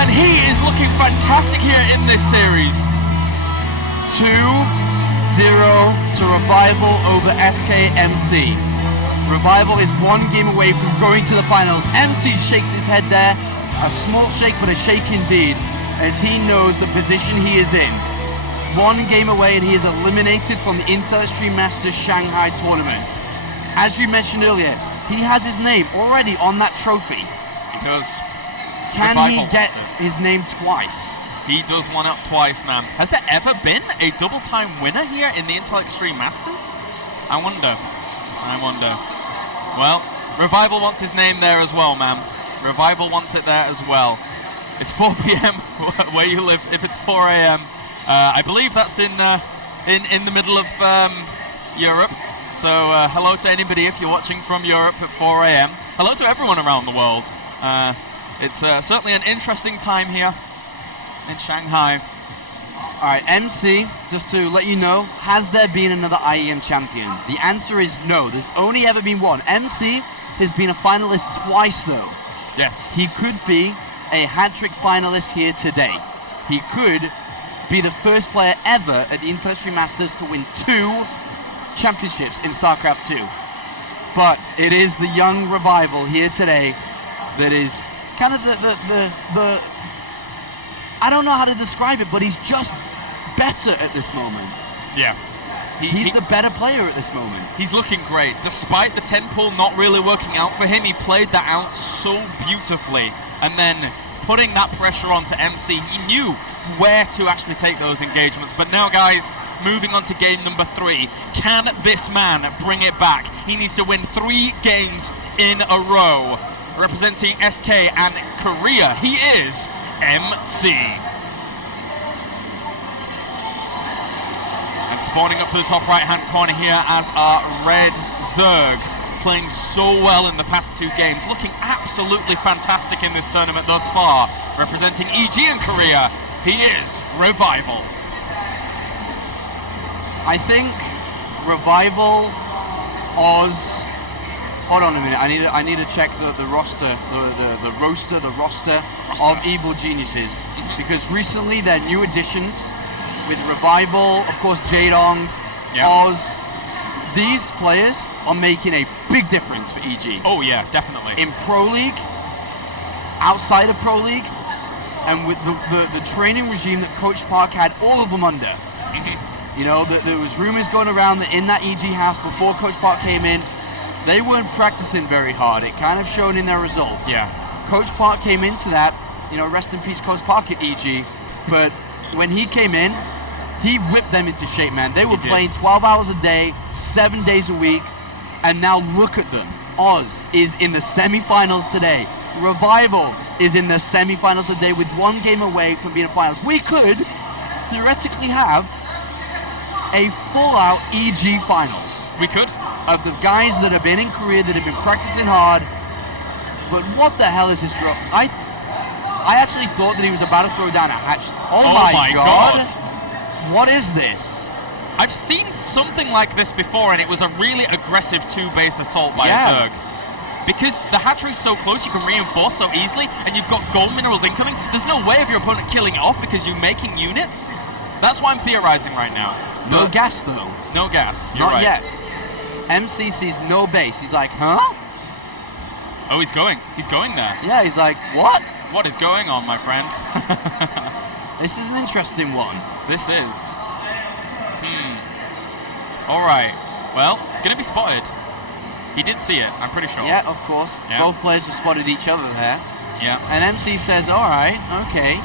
and he is looking fantastic here in this series. 2 to Revival over SKMC. Revival is one game away from going to the finals. MC shakes his head there. A small shake, but a shake indeed, as he knows the position he is in. One game away and he is eliminated from the Intel Extreme Masters Shanghai tournament. As you mentioned earlier, he has his name already on that trophy. Because can he Revival get wants it. his name twice? He does one up twice, man. Has there ever been a double-time winner here in the Intel Extreme Masters? I wonder. Well, Revival wants his name there as well, man. Revival wants it there as well. It's 4 p.m. where you live. If it's 4 a.m., I believe that's in the middle of Europe. So hello to anybody if you're watching from Europe at 4 a.m. Hello to everyone around the world. It's certainly an interesting time here in Shanghai. All right, MC, just to let you know, has there been another IEM champion? The answer is no. There's only ever been one. MC has been a finalist twice, though. Yes. He could be a hat-trick finalist here today. He could be the first player ever at the Intel Extreme Masters to win 2 championships in StarCraft 2. But it is the young Revival here today that is kind of the I don't know how to describe it, but he's just better at this moment. Yeah. He's the better player at this moment. He's looking great. Despite the 10 pull not really working out for him, he played that out so beautifully. And then putting that pressure onto MC, he knew where to actually take those engagements. But now, guys, moving on to game number 3. Can this man bring it back? He needs to win 3 games in a row. Representing SK and Korea, he is MC. And spawning up to the top right-hand corner here as our red Zerg, playing so well in the past 2 games, looking absolutely fantastic in this tournament thus far. Representing EG in Korea, he is Revival. I think Revival, Oz. Hold on a minute. I need to check the roster, the roster of Evil Geniuses, because recently their new additions with Revival, of course, Jadong, Oz. These players are making a big difference for EG. Oh yeah, definitely. In Pro League, outside of Pro League, and with the training regime that Coach Park had all of them under. You know, there was rumors going around that in that EG house before Coach Park came in, they weren't practicing very hard. It kind of showed in their results. Yeah. Coach Park came into that, you know, rest in peace Coach Park at EG, but when he came in, he whipped them into shape, man. They were playing 12 hours a day, 7 days a week, and now look at them. Oz is in the semifinals today. Revival is in the semifinals today with 1 game away from being in finals. We could theoretically have a full-out EG finals. We could. Of the guys that have been in Korea, that have been practicing hard. But what the hell is this drop? I actually thought that he was about to throw down a hatch. Oh my god. What is this? I've seen something like this before, and it was a really aggressive 2-base assault by Zerg. Because the hatchery is so close, you can reinforce so easily, and you've got gold minerals incoming. There's no way of your opponent killing it off because you're making units. That's why I'm theorizing right now. No gas, though. No gas. You're Not right. yet. MC sees no base. He's like, huh? Oh, he's going. He's going there. Yeah, he's like, what? What is going on, my friend? This is an interesting one. This is. All right. Well, it's going to be spotted. He did see it, I'm pretty sure. Yeah, of course. Yeah. Both players have spotted each other there. Yeah. And MC says, all right, okay.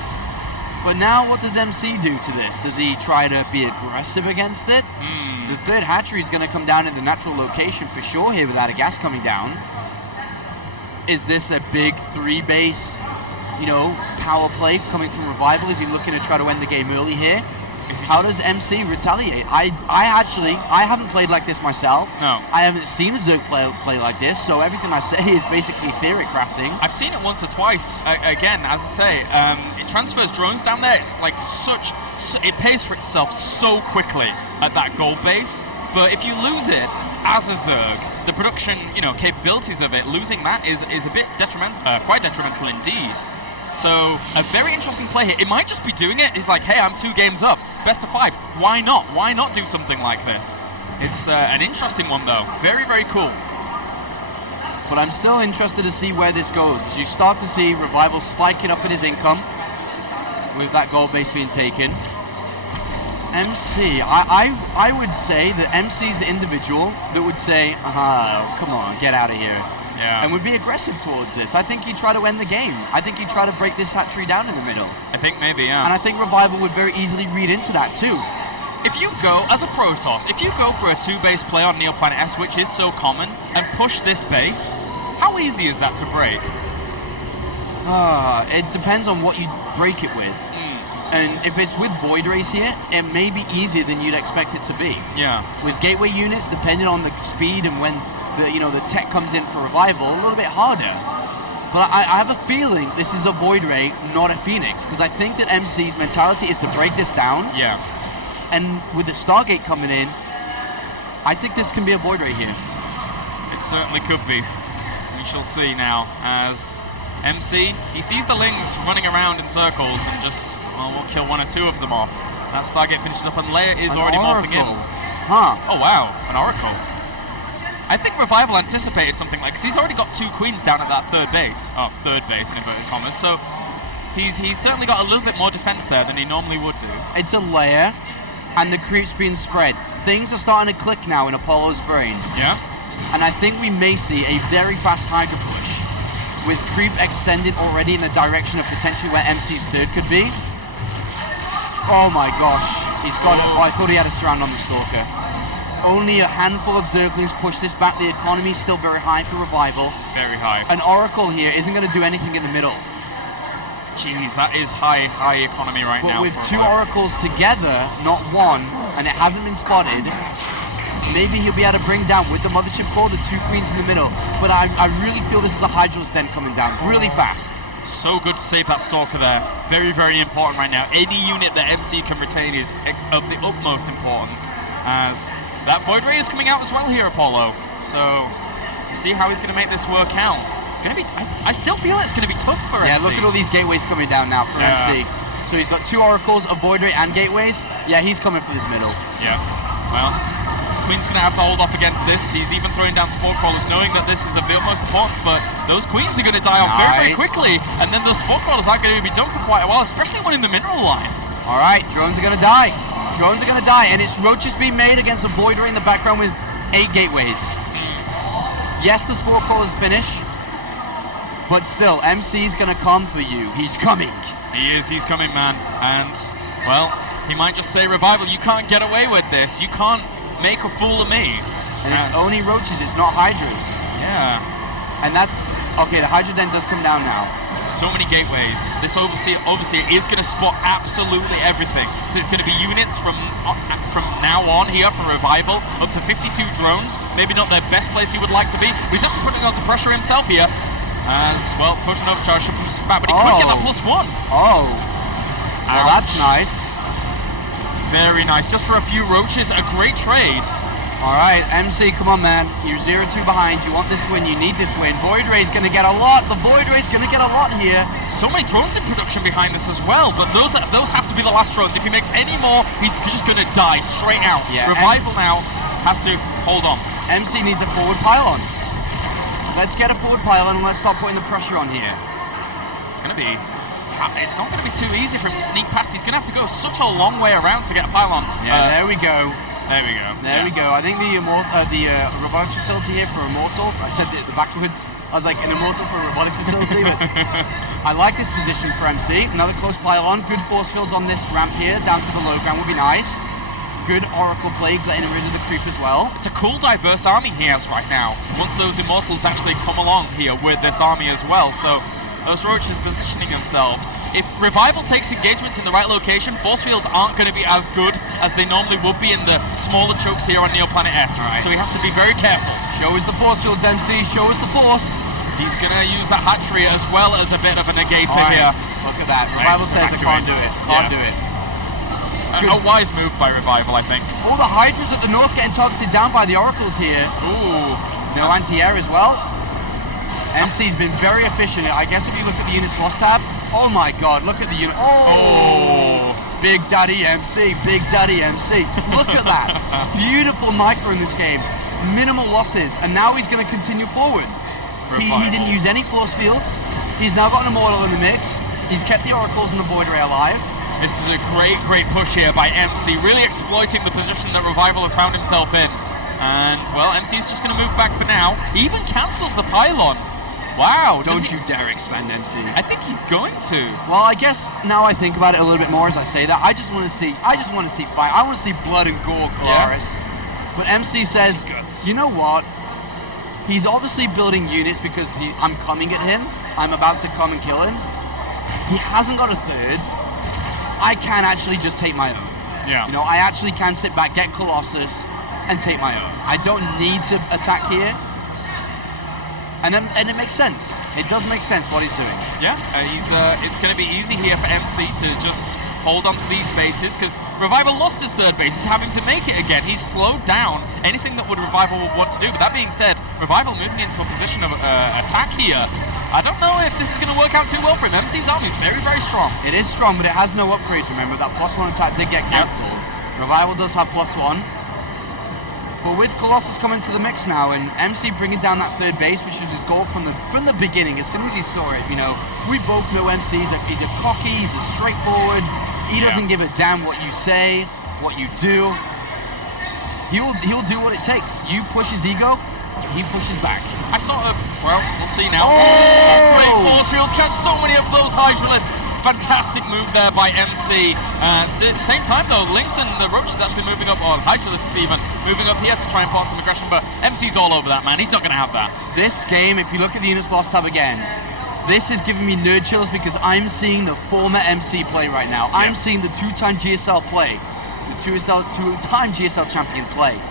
But now what does MC do to this? Does he try to be aggressive against it? The third hatchery is going to come down in the natural location for sure here without a gas coming down. Is this a big 3-base, you know, power play coming from Revival? Is he looking to try to end the game early here? How does MC retaliate? I haven't played like this myself. No. I haven't seen a Zerg play like this, so everything I say is basically theory crafting. I've seen it once or twice. Again, as I say, it transfers drones down there. It's like it pays for itself so quickly at that gold base. But if you lose it as a Zerg, the production, you know, capabilities of it, losing that is a bit detrimental, quite detrimental indeed. So a very interesting play here. It might just be doing it. He's like, hey, I'm 2 games up, best of 5. Why not? Why not do something like this? It's an interesting one though. Very, very cool. But I'm still interested to see where this goes. As you start to see Revival spiking up in his income with that gold base being taken. MC, I would say that MC is the individual that would say, oh, come on, get out of here. Yeah. And would be aggressive towards this. I think he'd try to end the game. I think he'd try to break this hatchery down in the middle. I think maybe, yeah. And I think Revival would very easily read into that too. If you go, as a Protoss, if you go for a 2-base play on Neoplanet S, which is so common, and push this base, how easy is that to break? It depends on what you break it with. And if it's with Void Rays here, it may be easier than you'd expect it to be. Yeah. With Gateway units, depending on the speed and when the tech comes in for Revival, a little bit harder. But I have a feeling this is a Void Ray, not a Phoenix, because I think that MC's mentality is to break this down. Yeah. And with the Stargate coming in, I think this can be a Void Ray here. It certainly could be. We shall see now as MC, he sees the Lings running around in circles and just, well, we'll kill 1 or 2 of them off. That Stargate finishes up and Leia is already morphing in. Huh. Oh wow, an Oracle. I think Revival anticipated something like, because he's already got 2 queens down at that third base in inverted commas, so he's certainly got a little bit more defense there than he normally would do. It's a Leia, and the creep's being spread. Things are starting to click now in Apollo's brain. Yeah? And I think we may see a very fast Hydra push, with creep extended already in the direction of potentially where MC's third could be. Oh my gosh, he's got it. Oh, I thought he had a surround on the Stalker. Only a handful of Zerglings push this back. The economy is still very high for Revival. Very high. An Oracle here isn't going to do anything in the middle. Jeez, that is high economy right now. But with 2 Oracles together, not 1, and it hasn't been spotted, maybe he'll be able to bring down with the Mothership Core the 2 queens in the middle. But I really feel this is a Hydra's Den coming down really fast. So good to save that Stalker there. Very, very important right now. Any unit that MC can retain is of the utmost importance, as that Void Ray is coming out as well here, Apollo. So, you see how he's going to make this work out. It's going to be, I still feel it's going to be tough for MC. Yeah, look at all these gateways coming down now for MC. So he's got 2 Oracles, a Void Ray, and gateways. Yeah, he's coming for this middle. Yeah, well, Queen's going to have to hold off against this. He's even throwing down Spore Crawlers, knowing that this is of the utmost importance, but those Queens are going to die off very, very quickly, and then those Spore Crawlers aren't going to be done for quite a while, especially one in the mineral line. All right, drones are going to die. Drones are going to die, and it's roaches being made against a Void Ray in the background with 8 gateways. Yes, the Spore Crawlers finish, but still, MC's going to come for you. He's coming. He's coming, man. And, well, he might just say, Revival, you can't get away with this. You can't make a fool of me. And it's only roaches, it's not Hydras. Yeah. And that's, okay, the Hydra Den does come down now. So many gateways. This Overseer is going to spot absolutely everything. So it's going to be units from now on here for Revival, up to 52 drones. Maybe not their best place he would like to be. He's actually putting on some pressure himself here. As, well, pushing overcharge, should push us back, but he could get that +1. Oh. Well, that's nice. Very nice. Just for a few roaches, a great trade. All right, MC, come on, man. You're 0-2 behind. You want this win. You need this win. Void Ray's going to get a lot. The Void Ray's going to get a lot here. So many drones in production behind this as well, but those have to be the last drones. If he makes any more, he's just going to die straight out. Yeah, Revival now has to hold on. MC needs a forward pylon. Let's get a forward pylon and let's start putting the pressure on here. It's not going to be too easy for him to sneak past. He's going to have to go such a long way around to get a pylon. Yeah, there we go. There we go. There we go. I think the robotics facility here for Immortal, I said the backwards, I was like an Immortal for a robotics facility, but I like this position for MC. Another close pylon, good force fields on this ramp here, down to the low ground would be nice. Good Oracle Blades letting rid of the creep as well. It's a cool, diverse army he has right now. Once those Immortals actually come along here with this army as well, so those roaches positioning themselves. If Revival takes engagements in the right location, force fields aren't going to be as good as they normally would be in the smaller chokes here on Neoplanet S. Right. So he has to be very careful. Show us the force fields, MC. Show us the force. He's going to use that hatchery as well as a bit of a negator here. Look at that. Revival says I can't do it. Can't do it. A wise move by Revival, I think. All the Hydras at the north getting targeted down by the Oracles here. Ooh. No anti-air as well. MC's been very efficient. I guess if you look at the units lost tab, Oh my God, look at the unit. Oh! Big Daddy MC, Big Daddy MC. Look at that. Beautiful micro in this game. Minimal losses, and now he's going to continue forward. He didn't use any force fields. He's now got an Immortal in the mix. He's kept the Oracles and the Void Ray alive. This is a great push here by MC, really exploiting the position that Revival has found himself in. And, well, MC's just going to move back for now. He even cancels the pylon. Wow. Don't you dare expand MC. I think he's going to. Well, I guess now I think about it a little bit more as I say that. I just want to see fight. I want to see blood and gore, Colaris. Yeah. But MC says, you know what? He's obviously building units because I'm coming at him. I'm about to come and kill him. He hasn't got a third. I can actually just take my own. Yeah. You know, I actually can sit back, get Colossus, and take my own. I don't need to attack here. And it makes sense. It does make sense what he's doing. Yeah, it's going to be easy here for MC to just hold on to these bases, because Revival lost his third base. He's having to make it again. He's slowed down anything that Revival would want to do. But that being said, Revival moving into a position of attack here. I don't know if this is going to work out too well for him. MC's army is very, very strong. It is strong, but it has no upgrades, remember. That +1 attack did get cancelled. Yep. Revival does have +1. But with Colossus coming to the mix now, and MC bringing down that third base, which was his goal from the beginning, as soon as he saw it, you know, we both know MC, he's a cocky, he's a straightforward, he doesn't give a damn what you say, what you do. He'll do what it takes. You push his ego, he pushes back. I sort of, well, we'll see now. Oh! Great force field, catch so many of those Hydralisks. Fantastic move there by MC. And at the same time though, Lynx and the Roach is actually moving up, or Hydralisks even, moving up here to try and put on some aggression, but MC's all over that, man. He's not going to have that. This game, if you look at the units lost tab again, this is giving me nerd chills because I'm seeing the former MC play right now. Yeah. I'm seeing the two-time GSL play, the two-time GSL champion play.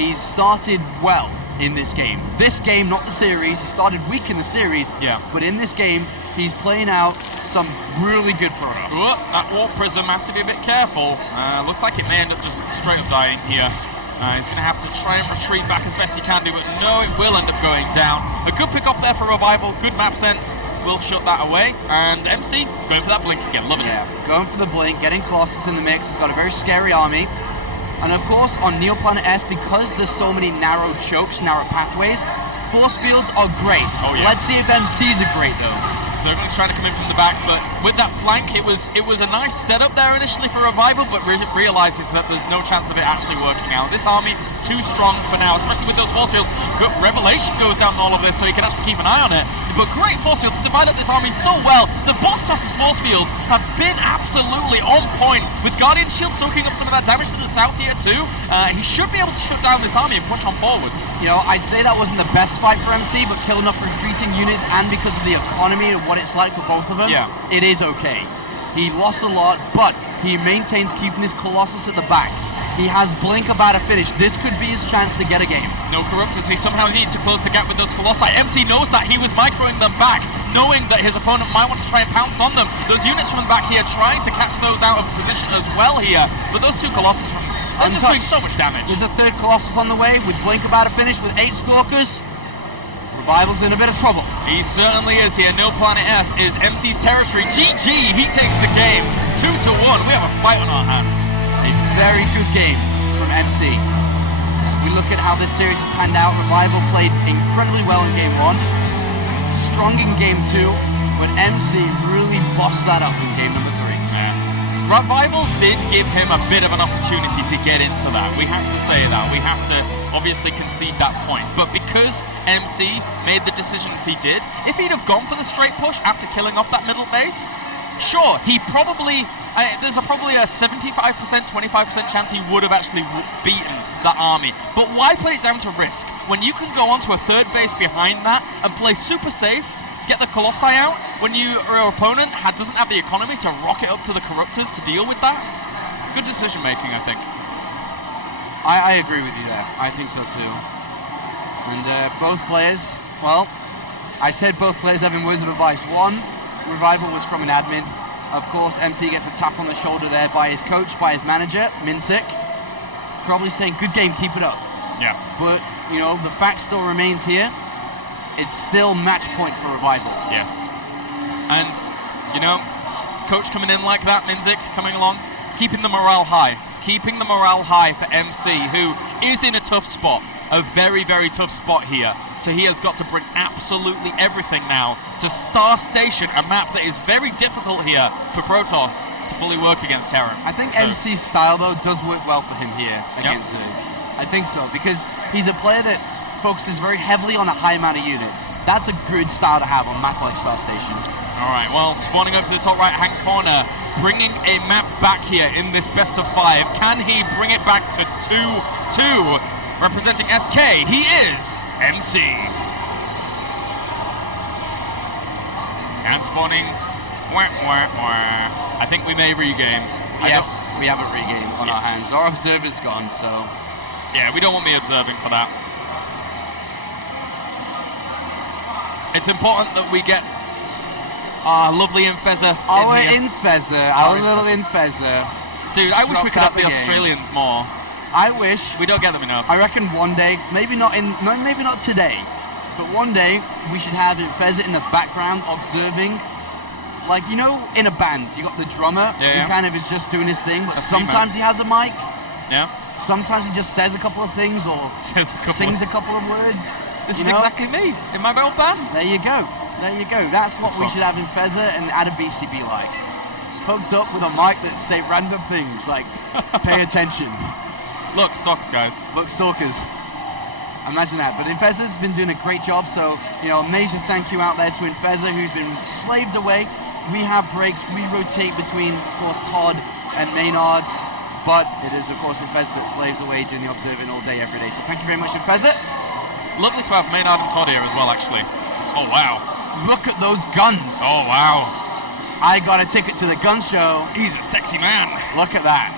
He's started well in this game. This game, not the series. He started weak in the series, but in this game, he's playing out some really good Protoss. That Warp Prism has to be a bit careful. Looks like it may end up just straight up dying here. He's going to have to try and retreat back as best he can do, but no, it will end up going down. A good pick off there for Revival, good map sense. Will shut that away, and MC going for that blink again, loving it. Going for the blink, getting Colossus in the mix. He's got a very scary army. And of course, on Neoplanet S, because there's so many narrow chokes, narrow pathways, force fields are great. Oh, yeah. Let's see if MC's are great, though. Zergling's trying to come in from the back, but with that flank, it was a nice setup there initially for Revival, but realizes that there's no chance of it actually working out. This army, too strong for now, especially with those force fields. Good Revelation goes down all of this, so he can actually keep an eye on it. But great force fields to divide up this army so well. The Boss Toss's force fields have been absolutely on point, with Guardian Shield soaking up some of that damage to the south here too. He should be able to shut down this army and push on forwards. You know, I'd say that wasn't the best fight for MC, but killing off retreating units, and because of the economy and what it's like for both of them, it is okay. He lost a lot, but he maintains keeping his Colossus at the back. He has Blink about to finish. This could be his chance to get a game. No Corruptors. He somehow needs to close the gap with those Colossi. MC knows that. He was microing them back, knowing that his opponent might want to try and pounce on them. Those units from the back here trying to catch those out of position as well here. But those two Colossus they're just doing so much damage. There's a third Colossus on the way with Blink about to finish with 8 Stalkers. Revival's in a bit of trouble. He certainly is here. No Planet S is MC's territory. GG, he takes the game. 2-1. We have a fight on our hands. A very good game from MC. We look at how this series has panned out. Revival played incredibly well in game 1. Strong in game 2. But MC really bossed that up in game number 3. Revival did give him a bit of an opportunity to get into that. We have to say that. We have to obviously concede that point. But because MC made the decisions he did, if he'd have gone for the straight push after killing off that middle base, sure, he probably, there's probably a 75%, 25% chance he would have actually beaten that army. But why put it down to risk? When you can go onto a third base behind that and play super safe, get the Colossi out, when your opponent doesn't have the economy to rocket up to the Corruptors to deal with that. Good decision making, I think. I agree with you there. I think so too. And both players, well, I said both players having words of advice. One, Revival was from an admin. Of course, MC gets a tap on the shoulder there by his coach, by his manager, Minsik. Probably saying, good game, keep it up. Yeah. But, you know, the fact still remains here. It's still match point for Revival. Yes. And, you You know, coach coming in like that, Minzik coming along, keeping the morale high. Keeping the morale high for MC, who is in a tough spot, a very, very tough spot here. So he has got to bring absolutely everything now to Star Station, a map that is very difficult here for Protoss to fully work against Terran. I think MC's style, though, does work well for him here against Zerg. I think so, because he's a player that focuses very heavily on a high amount of units. That's a good style to have on a map like Star Station. All right, well, spawning up to the top right-hand corner, bringing a map back here in this best of 5. Can he bring it back to 2-2? Representing SK, he is MC. And spawning, I think we may regame. Yes, we have a regame on our hands. Our observer's gone, so... Yeah, we don't want me observing for that. It's important that we get our lovely Infeza our in here. Infeza, our little Infeza. Dude, I wish we could have the game. Australians more. I wish. We don't get them enough. I reckon one day, maybe not today, but one day we should have Infeza in the background observing. Like, you know, in a band, you got the drummer who kind of is just doing his thing, but sometimes he has a mic. Yeah. Sometimes he just says a couple of things or sings a couple of words. This is exactly me in my old band. There you go. There you go. That's what we should have Infeza and add a BCB like. Hooked up with a mic that say random things like, pay attention. Look, stalkers, guys. Look, stalkers. Imagine that. But Infeza's been doing a great job, so, you know, major thank you out there to Infeza, who's been slaved away. We have breaks, we rotate between, of course, Todd and Maynard, but it is, of course, Infeza that slaves away doing the observing all day, every day. So thank you very much, Infeza. Lovely to have Maynard and Todd here as well, actually. Oh, wow. Look at those guns. Oh, wow. I got a ticket to the gun show. He's a sexy man. Look at that.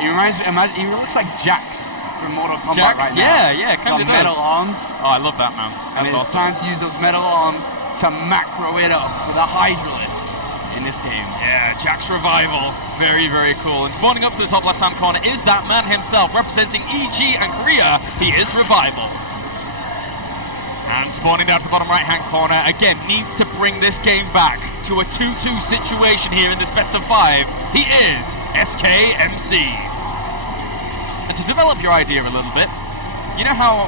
He reminds me, he looks like Jax from Mortal Kombat right now. Yeah, kind of does. Metal arms. Oh, I love that, man. And That's it's time to use those metal arms to macro it up with the Hydralisks in this game. Yeah, Jack's Revival. Very, very cool. And spawning up to the top left-hand corner is that man himself, representing EG and Korea. He is Revival. And spawning down to the bottom right-hand corner, again, needs to bring this game back to a 2-2 situation here in this best of 5. He is SKMC. And to develop your idea a little bit, you know how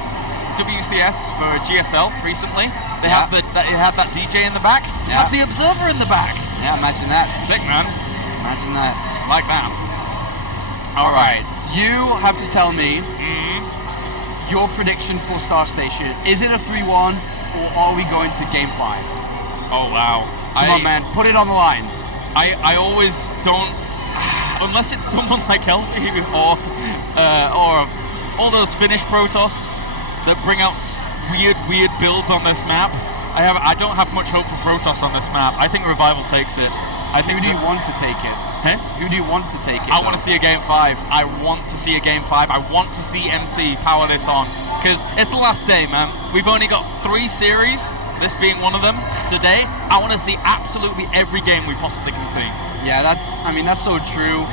WCS for GSL recently, they have that DJ in the back? Yeah. Have the observer in the back. Yeah, imagine that. Sick, man. Imagine that. Like that. All right. You have to tell me your prediction for Star Station. Is it a 3-1 or are we going to Game 5? Oh, wow. Come on, man. Put it on the line. I always don't, unless it's someone like Elfie or all those Finnish Protoss that bring out weird builds on this map. I don't have much hope for Protoss on this map. I think Revival takes it. Who do you want to take it? Huh? Who do you want to take it? I want to see a Game 5. I want to see a Game 5. I want to see MC power this on. Because it's the last day, man. We've only got 3 series, this being one of them, today. I want to see absolutely every game we possibly can see. Yeah, that's so true.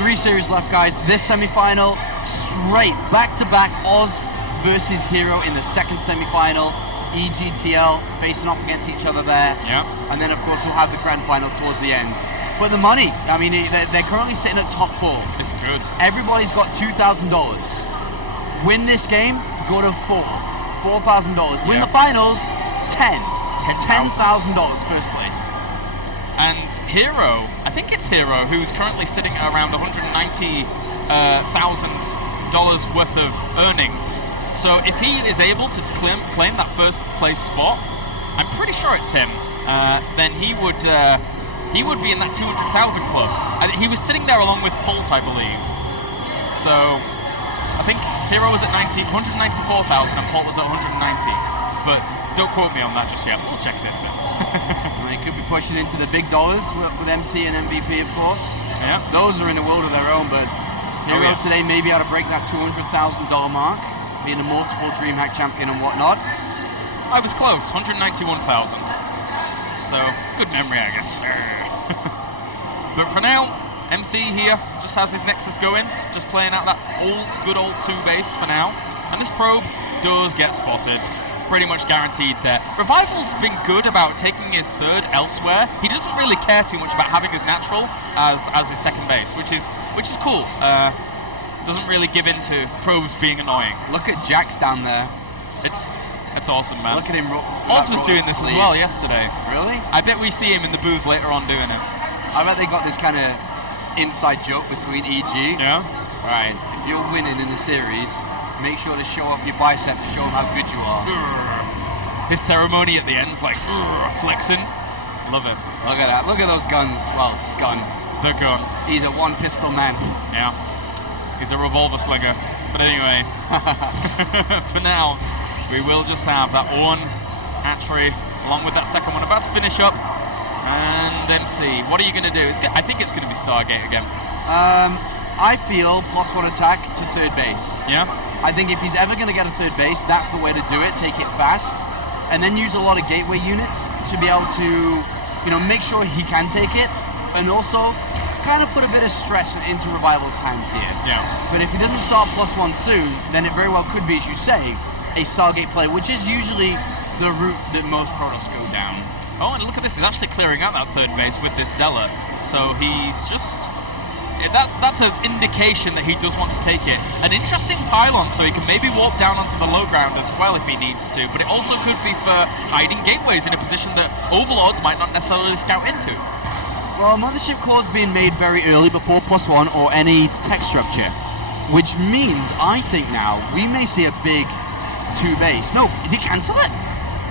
3 series left, guys. This semi-final, straight, back-to-back Oz versus Hero in the second semi-final. EGTL facing off against each other there. Yeah. And then, of course, we'll have the grand final towards the end. But the money, I mean, they're currently sitting at top 4. It's good. Everybody's got $2,000. Win this game, go to $4,000. Win the finals, $10,000 first place. And Hero, I think it's Hero, who's currently sitting at around $190,000 worth of earnings. So if he is able to claim that first place spot, I'm pretty sure it's him. Then he would be in that 200,000 club. And he was sitting there along with Polt, I believe. So I think Hero was at 194,000 and Polt was at 190. But don't quote me on that just yet. We'll check it in a bit. They could be pushing into the big dollars with MC and MVP, of course. Yeah. Those are in a world of their own, but Hero today may be able to break that $200,000 mark, being a multiple DreamHack champion and whatnot. I was close, 191,000. So, good memory, I guess. But for now, MC here just has his Nexus going, just playing out that good old 2 base for now. And this probe does get spotted. pretty much guaranteed there. Revival's been good about taking his third elsewhere. He doesn't really care too much about having his natural as his second base, which is cool. Doesn't really give in to probes being annoying. Look at Jax down there. It's awesome, man. Look at him. Oz was doing this as well yesterday. Really? I bet we see him in the booth later on doing it. I bet they got this kind of inside joke between EG. Yeah? Right, if you're winning in the series, make sure to show off your bicep to show them how good you are. His ceremony at the end's like flexing. Love it. Look at that. Look at those guns. Well, gun. The gun. He's a one pistol man. Yeah. He's a revolver slinger. But anyway, for now, we will just have that one hatchery along with that second one about to finish up. And MC, what are you going to do? I think it's going to be Stargate again. I feel +1 attack to third base. Yeah? I think if he's ever going to get a third base, that's the way to do it. Take it fast, and then use a lot of gateway units to be able to, make sure he can take it, and also kind of put a bit of stress into Revival's hands here. Yeah. But if he doesn't start +1 soon, then it very well could be, as you say, a Stargate play, which is usually the route that most Protoss go down. Oh, and look at this, he's actually clearing out that third base with this Zealot. So he's just... That's an indication that he does want to take it. An interesting pylon, so he can maybe walk down onto the low ground as well if he needs to, but it also could be for hiding gateways in a position that Overlords might not necessarily scout into. Well, Mothership Core's being made very early before +1 or any tech structure, which means I think now we may see a big 2 base. No, did he cancel it?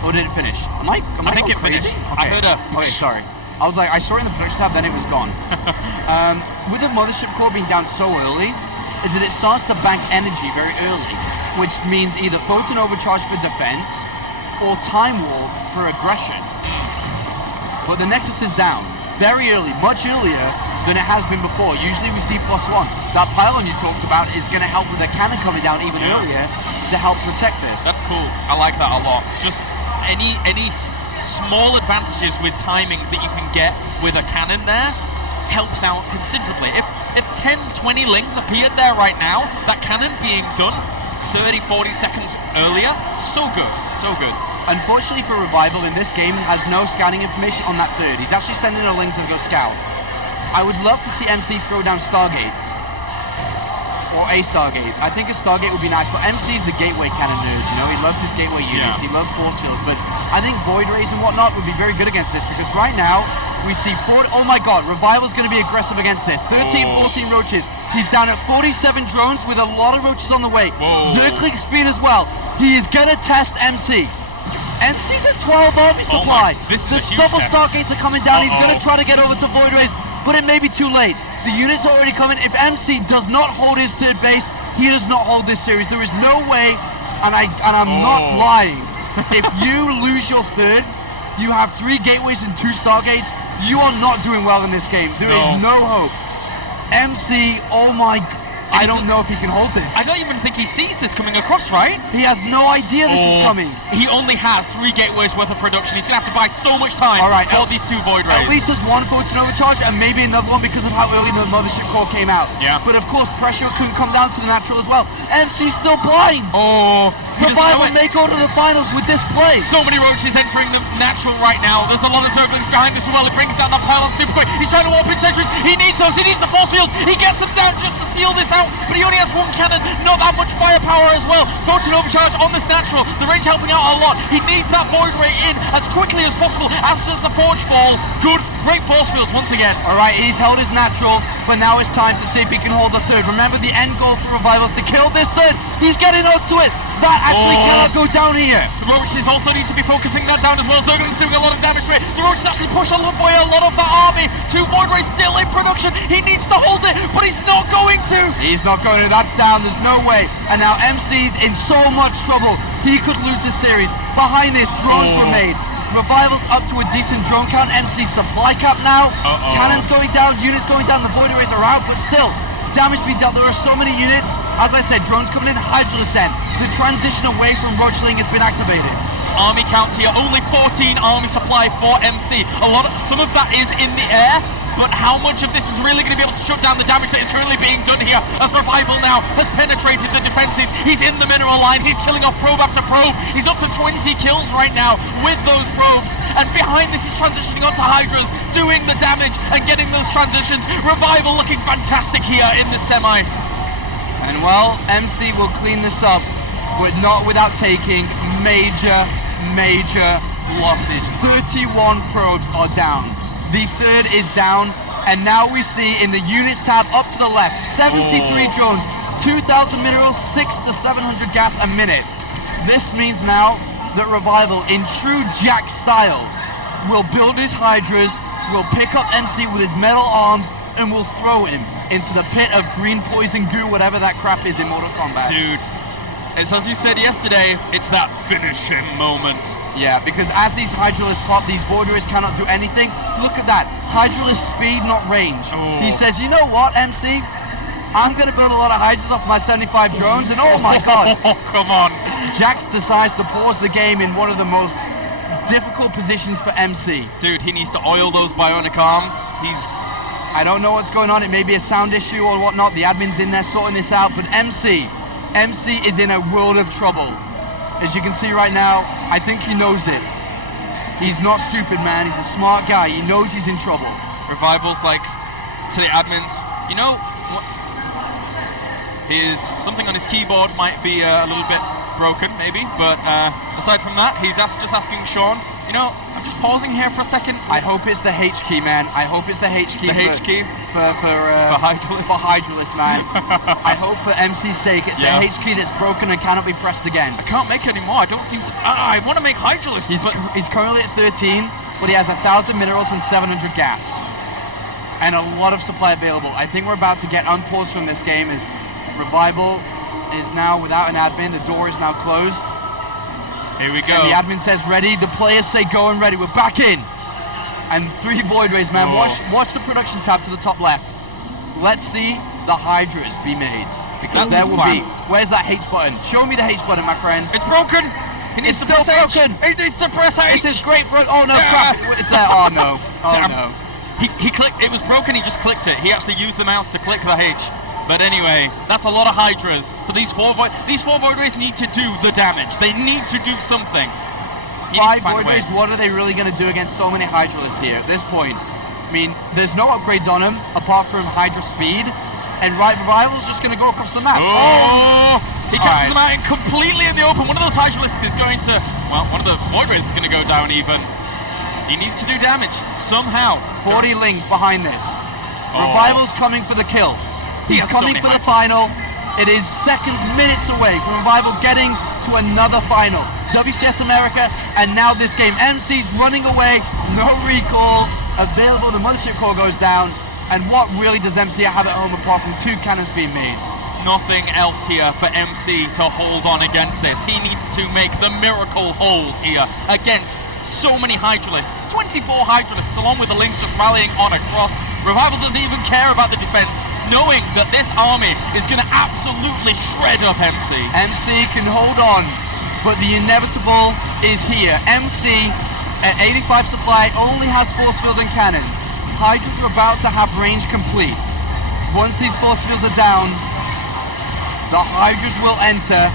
Or did it finish? I think it crazy? finished. Okay. I heard a... Okay, sorry. I was like, I saw it in the production tab, then it was gone. With the Mothership Core being down so early, is that it starts to bank energy very early, which means either Photon Overcharge for defense or Time Wall for aggression. But the Nexus is down very early, much earlier than it has been before. Usually we see +1. That pylon you talked about is going to help with the cannon coming down even earlier to help protect this. That's cool. I like that a lot. Just any small advantages with timings that you can get with a cannon there helps out considerably. If 10, 20 lings appeared there right now, that cannon being done 30, 40 seconds earlier, so good, so good. Unfortunately for Revival in this game, has no scouting information on that third. He's actually sending a link to go scout. I would love to see MC throw down Stargates. Or a Stargate. I think a Stargate would be nice, but MC is the gateway cannon nerd, He loves his gateway units, he loves force fields, but I think Void Rays and whatnot would be very good against this, because right now, we see oh my god, Revival's going to be aggressive against this. 13, 14 roaches. He's down at 47 drones with a lot of roaches on the way. Zergling speed as well. He is going to test MC. MC's at 12 army supply. The double Stargates are coming down. He's going to try to get over to Void Rays, but it may be too late. The units are already coming. If MC does not hold his third base, he does not hold this series. There is no way, and I'm not lying. If you lose your third, you have 3 gateways and 2 Stargates. You are not doing well in this game. There is no hope. MC, oh my god. I don't know if he can hold this. I don't even think he sees this coming across, right? He has no idea this is coming. He only has 3 gateways worth of production. He's going to have to buy so much time for these 2 Void Rays. At least there's 1 Photon Overcharge and maybe another one because of how early the Mothership Core came out. Yeah. But of course, pressure couldn't come down to the natural as well. MC's still blind. Revival may go to the finals with this play. So many roaches entering the natural right now. There's a lot of Zerglings behind this as well. He brings down that pylon super quick. He's trying to warp in sentries. He needs those. He needs the force fields. He gets them down just to seal this out. But he only has 1 cannon. Not that much firepower as well. Photon Overcharge on this natural. The range helping out a lot. He needs that Void Ray in as quickly as possible, as does the Forge Ball. Good, great force fields once again. Alright, he's held his natural, but now it's time to see if he can hold the third. Remember, the end goal for Revival is to kill this third. He's getting onto it. That actually cannot go down here. The Roaches also need to be focusing that down as well. Zergling's doing a lot of damage to it. The Roaches actually push away a lot of that army. 2 Void Rays still in production. He needs to hold it, but he's not going to. He's not going to. That's down. There's no way. And now MC's in so much trouble. He could lose this series. Behind this, drones were made. Revival's up to a decent drone count. MC supply cap now. Cannons going down, units going down. The Void Rays are out, but still, damage being dealt. There are so many units. As I said, drones coming in, Hydralisk Den. The transition away from Roachling has been activated. Army counts here, only 14 army supply for MC. Some of that is in the air, but how much of this is really going to be able to shut down the damage that is currently being done here, as Revival now has penetrated the defenses. He's in the mineral line, he's killing off probe after probe. He's up to 20 kills right now with those probes, and behind this is transitioning onto Hydras, doing the damage and getting those transitions. Revival looking fantastic here in the semi. And well, MC will clean this up, but not without taking major losses. 31 probes are down. The third is down, and now we see in the units tab up to the left, 73 drones, 2,000 minerals, 600 to 700 gas a minute. This means now that Revival, in true Jack style, will build his Hydras, will pick up MC with his metal arms, and will throw him into the pit of green poison goo, whatever that crap is in Mortal Kombat. Dude, it's as you said yesterday, it's that finish him moment. Yeah, because as these Hydralists pop, these Void Rays cannot do anything. Look at that, Hydralist speed, not range. Oh. He says, you know what, MC? I'm going to build a lot of Hydras off my 75 drones, and oh my god. Oh, come on. Jax decides to pause the game in one of the most difficult positions for MC. Dude, he needs to oil those bionic arms. I don't know what's going on, it may be a sound issue or whatnot, the admin's in there sorting this out, but MC is in a world of trouble. As you can see right now, I think he knows it. He's not stupid, man, he's a smart guy, he knows he's in trouble. Revival's like, to the admins, you know, something on his keyboard might be a little bit broken, maybe, but aside from that, he's just asking Sean, you know, I'm just pausing here for a second. I hope it's the H key, man. I hope it's the H key. The H key? For Hydralist? For Hydralist, man. I hope for MC's sake it's the H key that's broken and cannot be pressed again. I can't make any more. I don't seem to... I want to make Hydralist, but... He's currently at 13, but he has 1,000 minerals and 700 gas. And a lot of supply available. I think we're about to get unpaused from this game as Revival is now without an admin. The door is now closed. Here we go. And the admin says ready, the players say go and ready. We're back in. And 3 Void Rays, man. Watch the production tab to the top left. Let's see the Hydras be made. Because there will be. Where's that H button? Show me the H button, my friends. It's broken. He needs to press H. He needs to press H. This is great for it. Oh no, crap. It's there. Oh no. Oh Damn. no. He clicked. It was broken. He just clicked it. He actually used the mouse to click the H. But anyway, that's a lot of Hydras for these 4 Void. These 4 Void Rays need to do the damage. They need to do something. 5 Void Rays. What are they really going to do against so many Hydralists here at this point? I mean, there's no upgrades on them apart from Hydra speed, and Revival's just going to go across the map. Oh! He catches them out completely in the open. One of those Hydralists is going to, well, one of the Void Rays is going to go down even. He needs to do damage somehow. 40 Lings behind this. Revival's coming for the kill. He's coming for the final. It is seconds, minutes away from Revival getting to another final. WCS America, and now this game. MC's running away, no recall available. The Mothership core goes down. And what really does MC have at home apart from 2 cannons being made? Nothing else here for MC to hold on against this. He needs to make the miracle hold here against so many Hydralists. 24 Hydralists along with the Lynx just rallying on across. Revival doesn't even care about the defense, knowing that this army is going to absolutely shred up MC. MC can hold on, but the inevitable is here. MC at 85 supply only has force fields and cannons. Hydras are about to have range complete. Once these force fields are down, the Hydras will enter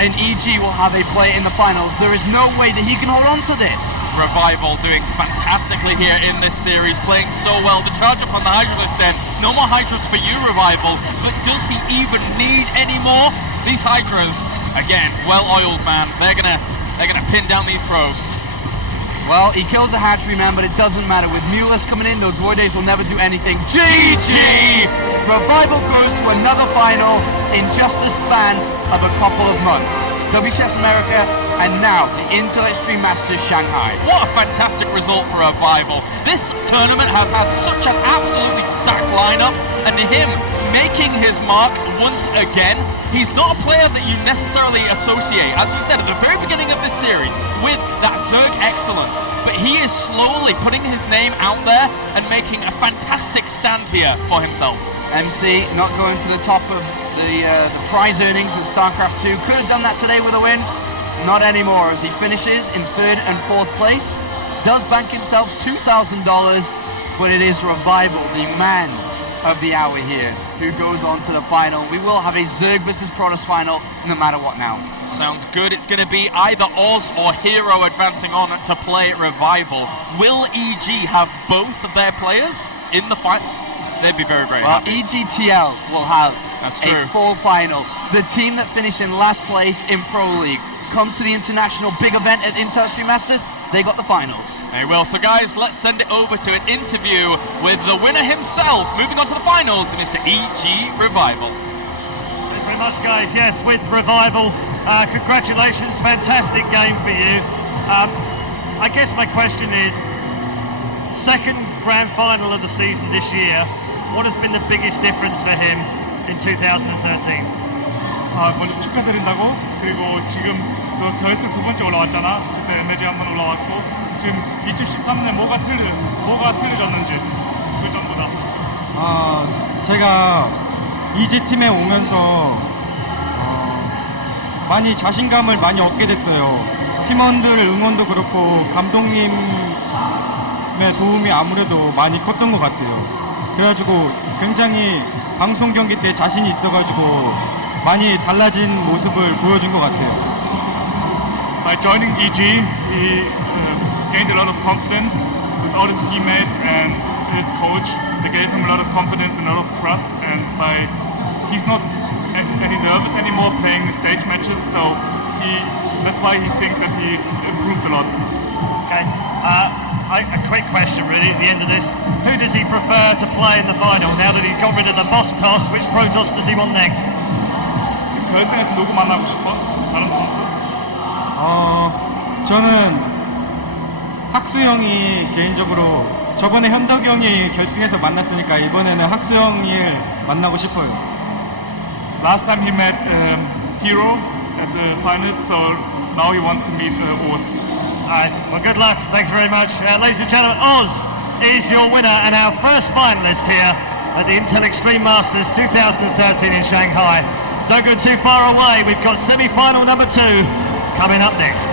and EG will have a play in the finals. There is no way that he can hold on to this. Revival doing fantastically here in this series, playing so well. The charge up on the Hydralist then. No more Hydras for you, Revival, but does he even need any more? These Hydras, again, well-oiled, man. They're gonna pin down these probes. Well, he kills the hatchery, man, but it doesn't matter. With Mulus coming in, those Void Rays will never do anything. GG! Revival goes to another final in just a span of a couple of months. WCS America, and now the Intel Extreme Masters Shanghai. What a fantastic result for Revival. This tournament has had such an absolutely stacked lineup, and him making his mark once again. He's not a player that you necessarily associate, as you said at the very beginning of this series, with that Zerg excellence, but he is slowly putting his name out there and making a fantastic stand here for himself. MC not going to the top of the prize earnings in StarCraft 2. Could have done that today with a win. Not anymore, as he finishes in 3rd and 4th place. Does bank himself $2,000 but it is Revival, the man of the hour here, who goes on to the final. We will have a Zerg versus Protoss final no matter what now. Sounds good. It's going to be either Oz or Hero advancing on to play Revival. Will EG have both of their players in the final? They'd be very, very happy. EGTL will have true. a full final. The team that finished in last place in Pro League comes to the international big event at Intel Extreme Masters. They got the finals. They will. So guys, let's send it over to an interview with the winner himself. Moving on to the finals, Mr. EG Revival. Thanks very much, guys. Yes, with Revival, congratulations, fantastic game for you. I guess my question is, second grand final of the season this year, what has been the biggest difference for him in 2013? 먼저 축하드린다고. 그리고 지금 너 결승 두 번째 올라왔잖아. 그때 MLG 한 번 올라왔고 지금 2013년 뭐가 틀려졌는지 그 전보다. 제가 EG 팀에 오면서 많이 자신감을 많이 얻게 됐어요. 팀원들 응원도 그렇고 감독님의 도움이 아무래도 많이 컸던 것 같아요. 그래가지고 굉장히 방송 경기 때 자신이 있어가지고 많이 달라진 모습을 보여준 것 같아요. By joining EG, he gained a lot of confidence with all his teammates and his coach. They gave him a lot of confidence and a lot of trust. And he's not any nervous anymore playing the stage matches. So that's why he thinks that he improved a lot. Okay. A quick question, really, at the end of this. Who does he prefer to play in the final? Now that he's got rid of the boss toss, which Protoss does he want next? 지금 결승에서 누구 만나고 싶어? 다른 선수? 저는 학수 형이 개인적으로 저번에 현덕 형이 결승에서 만났으니까 이번에는 학수 형을 만나고 싶어요. Last time he met Hero at the finals, so now he wants to meet Oz. Alright, well, good luck. Thanks very much. Ladies and gentlemen, Oz is your winner and our first finalist here at the Intel Extreme Masters 2013 in Shanghai. Don't go too far away. We've got semi-final number 2 coming up next.